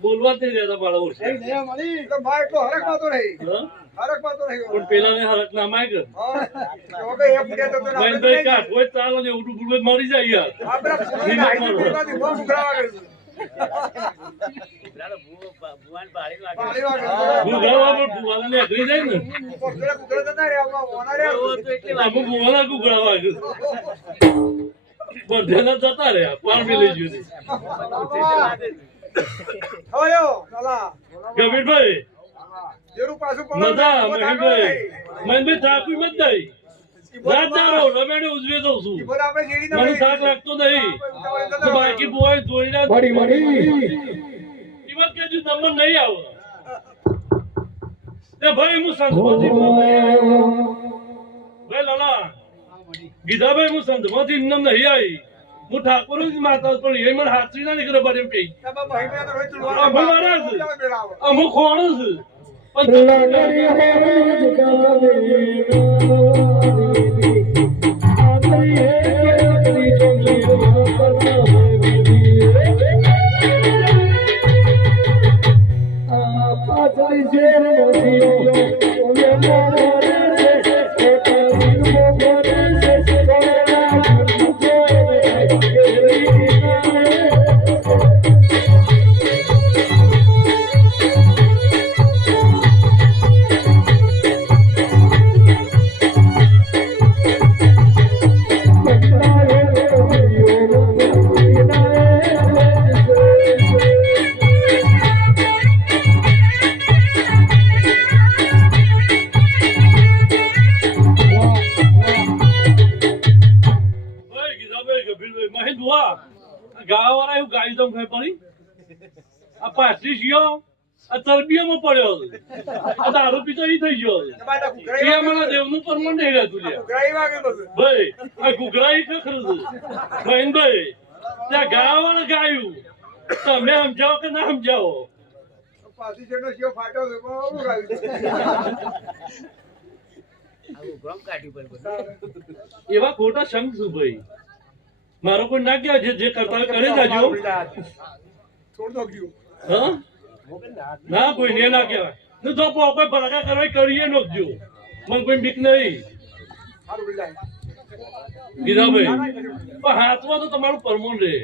બોલવા જ નહીં દેતા બાળકો તો ભાઈ એટલો હરખમાં તો નહીં. હરખમાં તો નહીં. પણ પેલાને હરખ ના માગ તો કે એ પૂરે તો ના ભાઈ કાઢ કોઈ ચાલો ને ઉડું ગુડું મરી જાય યાર આપણા પૂરે આઈ પૂરતાથી બહુ ઉઘરાવા કરે પાણી વાગે. ગુગળવા પણ ભુવાના ને અઘરી જાય ને પોકળે પોકળે જતા રે આપણા ઓના રે અમુક ભુવાના ગુગળવા બધેના જતા રહ્યા પારમી લઈ ગયું હયો ચાલા ગમીરભાઈ જેરું પાછું પડો નતા મહેનભાઈ મહેનભાઈ થાકી મત દઈ રાત દારો રમેડે ઉજવે દઉં છું ઈબર આપણે જેડી ના મને થાક લાગતો નહીં તો બાકી બોય જોઈને ઈવત કે જો નંબર નહીં આવે તે ભાઈ હું સંતમાંથી ભાઈ લાલા ગીધાભાઈ હું સંતમાંથી નામ નહીં આવી હું ઠાકોર જ માતા પણ એ મને હાથરી ના નીકળે બરે પે અમુક ખોણ છે તમે ખબર પડી આ પાછી શિયો આ ચરબીઓમાં પડ્યો છે આ દારૂ પીતો ઈ થઈ ગયો છે એ અમારા દેવનું પરમણ નહીં રહેતું લે ભાઈ આ ઘૂઘરાઈ ખખરું છે ભાઈ ત્યાં ગાવાવાળા ગાયું તમે સમજાવો કે ના સમજાવો પાછી જેનો શિયો ફાટ્યો છે બહુ ગાયું એવા ખોટા શંખ છું ભાઈ મારો કોઈ ના કહેવાય જે કરતા હોય કરી જાજો છોડ દો ગયું હા ના કોઈ ને ના કહેવાય ને જો કોઈ ભલાકા કરવા કરીએ નોખજો મને કોઈ બીક નહીં સારું બિલ્લા ગીધાભાઈ પણ હાથમાં તો તમારું પરમોન રહે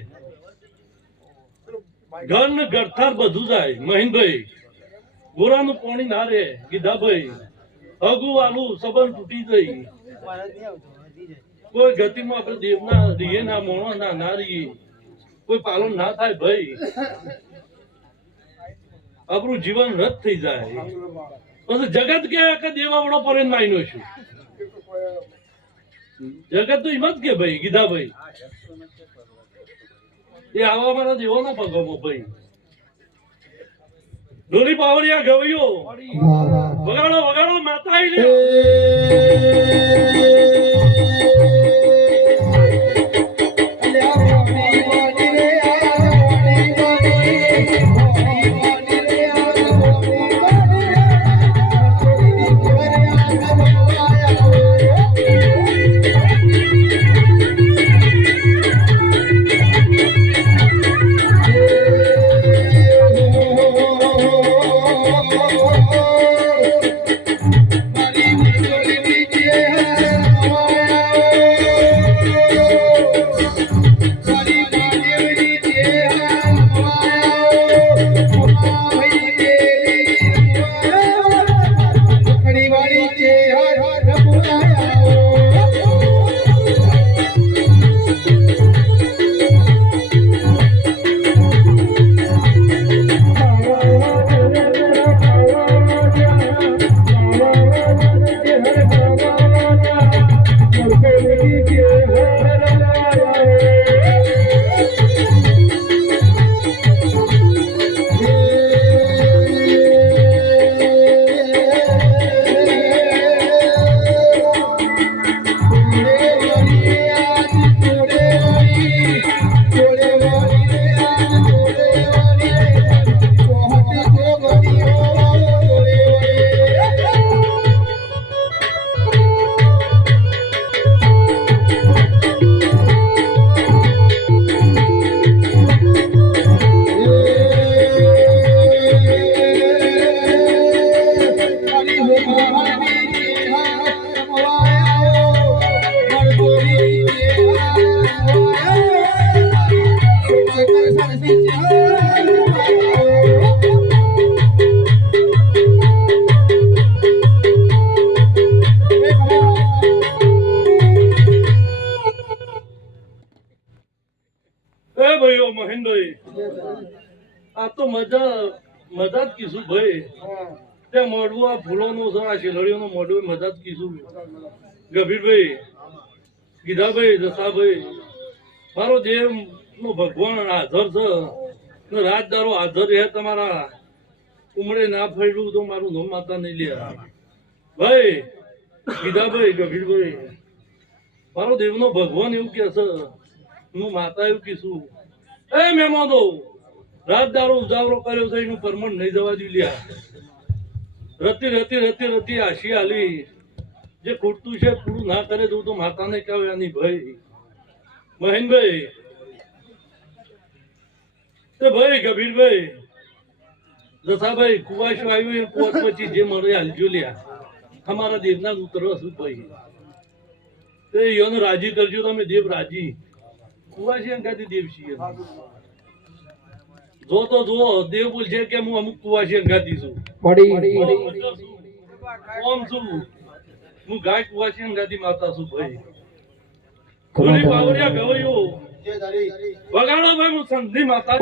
ઘર ને ગરથાર બધું જાય મહીનભાઈ ગોરાનું પાણી ના રે ગીધાભાઈ અગુ વાલું સંબંધ તૂટી જઈ કોઈ ગતિમાં આપણે દેવના રીએ ના મોણો ના રહીએ કોઈ પાલન ના થાય ભાઈ આપણું જીવન રદ થઈ જાય પછી જગત કે દેવાવડો પર માયનો છું જગત તો એમ જ કે ભાઈ ગીધાભાઈ એ આવા મારા દેવો ના પગમો ભાઈ ડોલી પાવડિયા ગવૈયો વગાડો વગાડો માતા આઈ લ્યો મહેનભાઈ આ તો મજા જ કીધું ભાઈ તે મોઢું આ ફૂલોનું છે આ શેલડીઓનું મોઢું મજા જ કીધું ગભીરભાઈ ગીધાભાઈ દશાભાઈ મારો દેવ નો ભગવાન હાજર છે ને રાત દારો હાજર રહે તમારા ઉમરે ના ફર્યું તો મારું નામ માતા નહીં લે ભાઈ ગીધાભાઈ ગભીરભાઈ મારો દેવનો ભગવાન એવું કે છે હું માતા એવું કીધું એ મહેમાનો રાત દારો ઉજાવરો કર્યો છે એનું પરમણ નહીં જવા દી લ્યા રતી રતી રતી રતી આશી આલી જે ખોટું છે પૂરું ના કરે તો માતાને કહેવાય નહીં ભાઈ મહેનભાઈ તે ભાઈ ગભીરભાઈ દશાભાઈ કુવાશો આવ્યું એ પોત પછી જે મળે હાલજો લ્યા અમારા દેવના ઉતરવા શું ભાઈ તે યોને રાજી કરજો તમે દેવ રાજી કુવાશી અંગાથી દેવ છીએ જો તો જુઓ દેવ બોલશે કે હું અમુક કુવાશી અંગાથી છું ઓમ છું હું ગાય કુવાશી અંગાથી માતા છું ભાઈ થોડી પાવડિયા ગવૈયો વગાડો ભાઈ હું સંધી માતા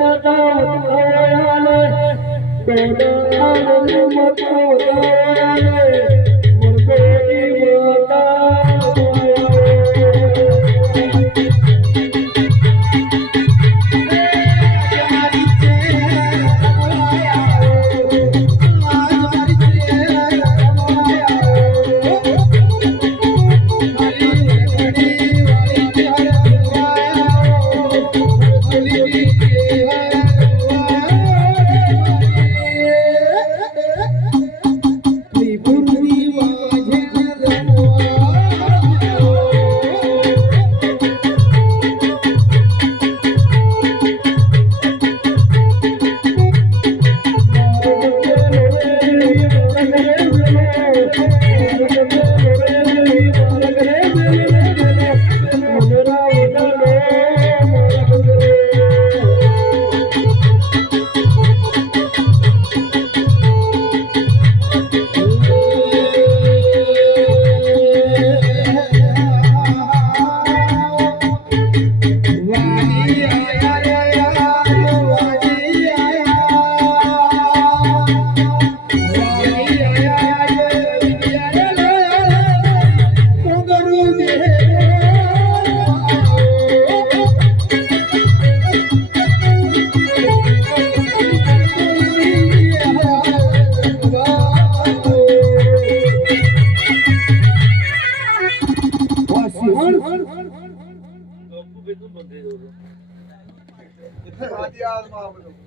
માતા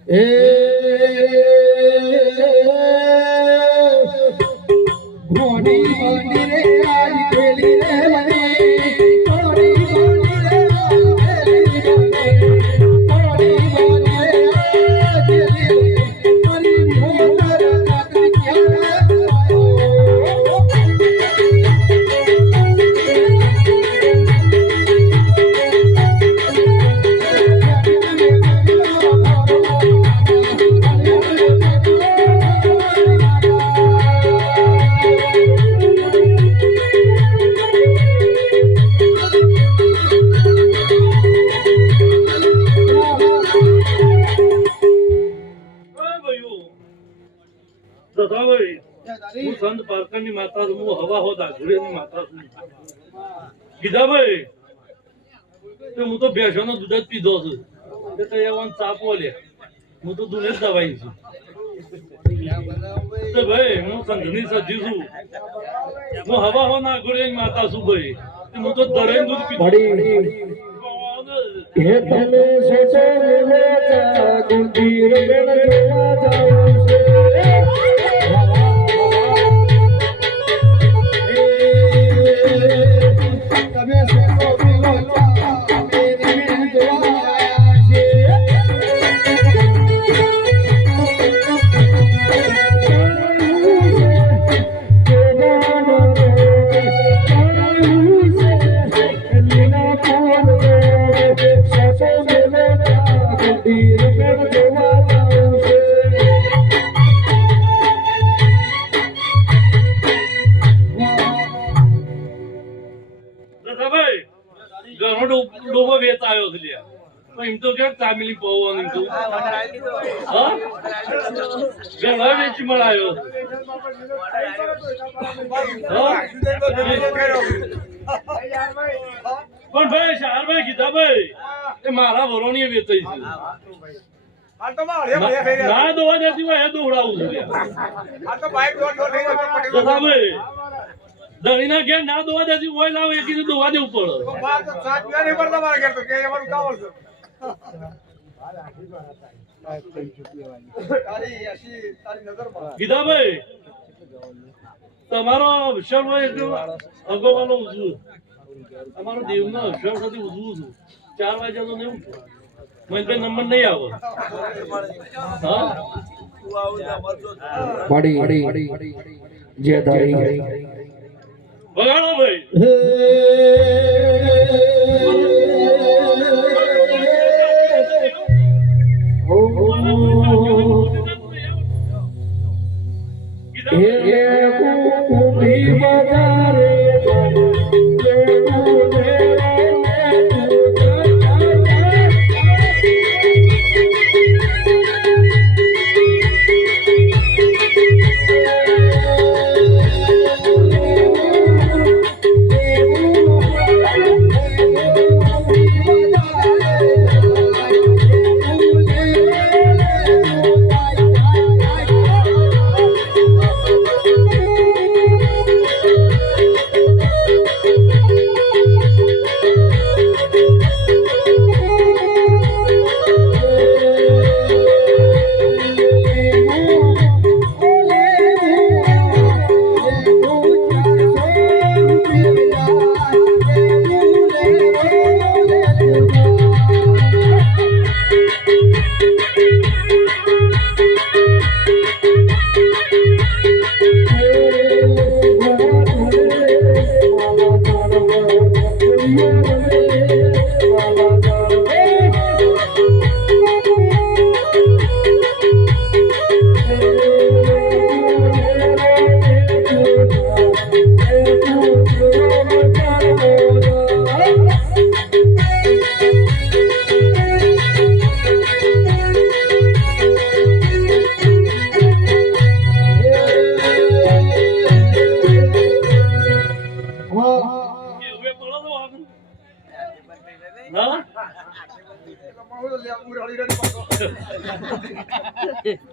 એ ઘોડી ઘોડી રે આજ ખેલી રે મને ઘોડી ઘોડી રે આજ ખેલી રે ઘોડી ઘોડી રે આજ ખેલી રે મારી મોટર કાકડી ક્યાં હું સંત પારકરની માતા છું, હું હવા હો દાઘુરેની માતા છું. કીધા ભાઈ તો હું તો ભેંસોનો દૂધ જ પીધો છું. તે તો એવાનો ચાપો લે, હું તો દૂધ જ દવાઈ છું. તો ભાઈ હું સંઘની સજી છું, હું હવા હો નાઘુરેની માતા છું ભાઈ. હું તો દરેક દૂધ પીધો. હે તમે સોચો મેલે જા ગુંદીર બેન જોવા જાઉં છે તમે સોચો મેલે જા ગુંદીર બેન જોવા આયા છે ડોબો વેચાયો છે લ્યા. તો એમ તો ક્યાંક તામિલી પવન એમ તો હા ઘણા વેચી મળાયો. પણ ભાઈ શાહરભાઈ કીધા ભાઈ એ મારા વરોણી વેચાઈ છે. ના દોવા દેતી હોય એ દોડાવું છું તથા ભાઈ ધણીના ઘેર ના દોવા દેતી હોય લાવ એ કીધું દોવા દેવું પડે. કીધા ભાઈ તમારો અવસર હોય એટલું અગોવાનો ઉજવું. અમારો દેવનો અવસર સાથે ઉજવું છું. 4 વાગ્યા તો નહીં ઉઠું. મને કઈ નંબર નહીં આવે. હા પાડી જે ધારી વગાડો ભાઈ.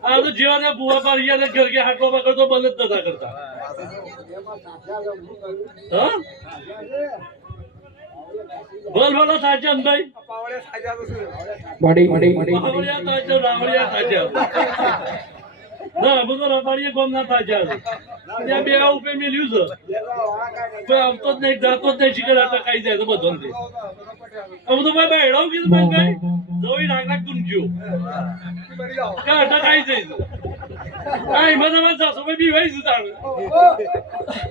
આ તો જેવા બુવા પાડી ગયા ઘર કે હાટલો પકડ તો બંધ જ નતા કરતા. હા બોલ બોલો સાચા ભાઈ પાવડે સાજા તો શું રાવળિયા સાચા રાવળિયા સાચા ના બધો રબાડીએ કોમ ના સાચા ત્યાં બે ઉપર મેલ્યું છે કોઈ આવતો જ નહીં જાતો જ નહીં શીખર ટકાઈ જાય તો બધો હવે તો ભાઈ બેડો કીધું ભાઈ જોઈ નાખ તું જો ક્યાં ટકાઈ જાય કાંઈ બધા માં જશો ભાઈ બી ભાઈ સુધાર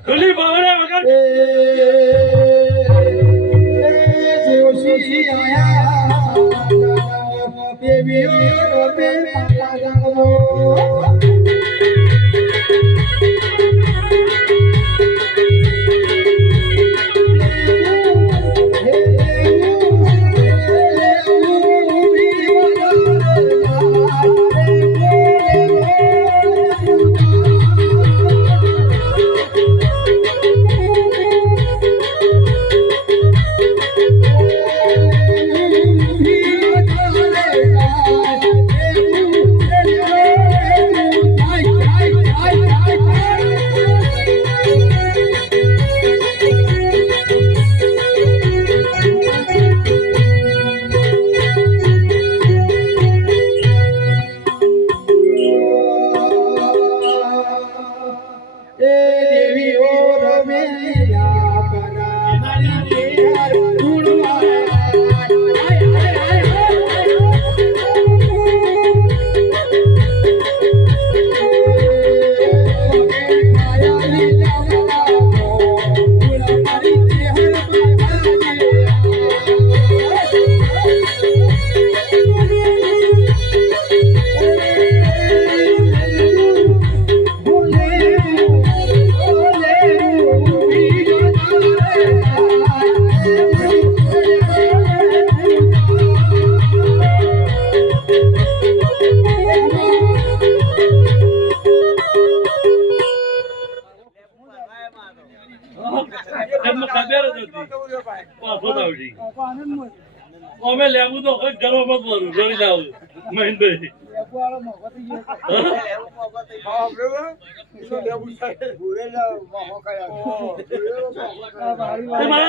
ખુલ્લી બાવડા વગર જોશી આયા દેવીઓ રોપે પાપા જાગો અમે લેવું તો ઘરો મત ભરું ઘણી લાવું મહેનભાઈ લેવું છે ભૂરે લાવ મોહો કયા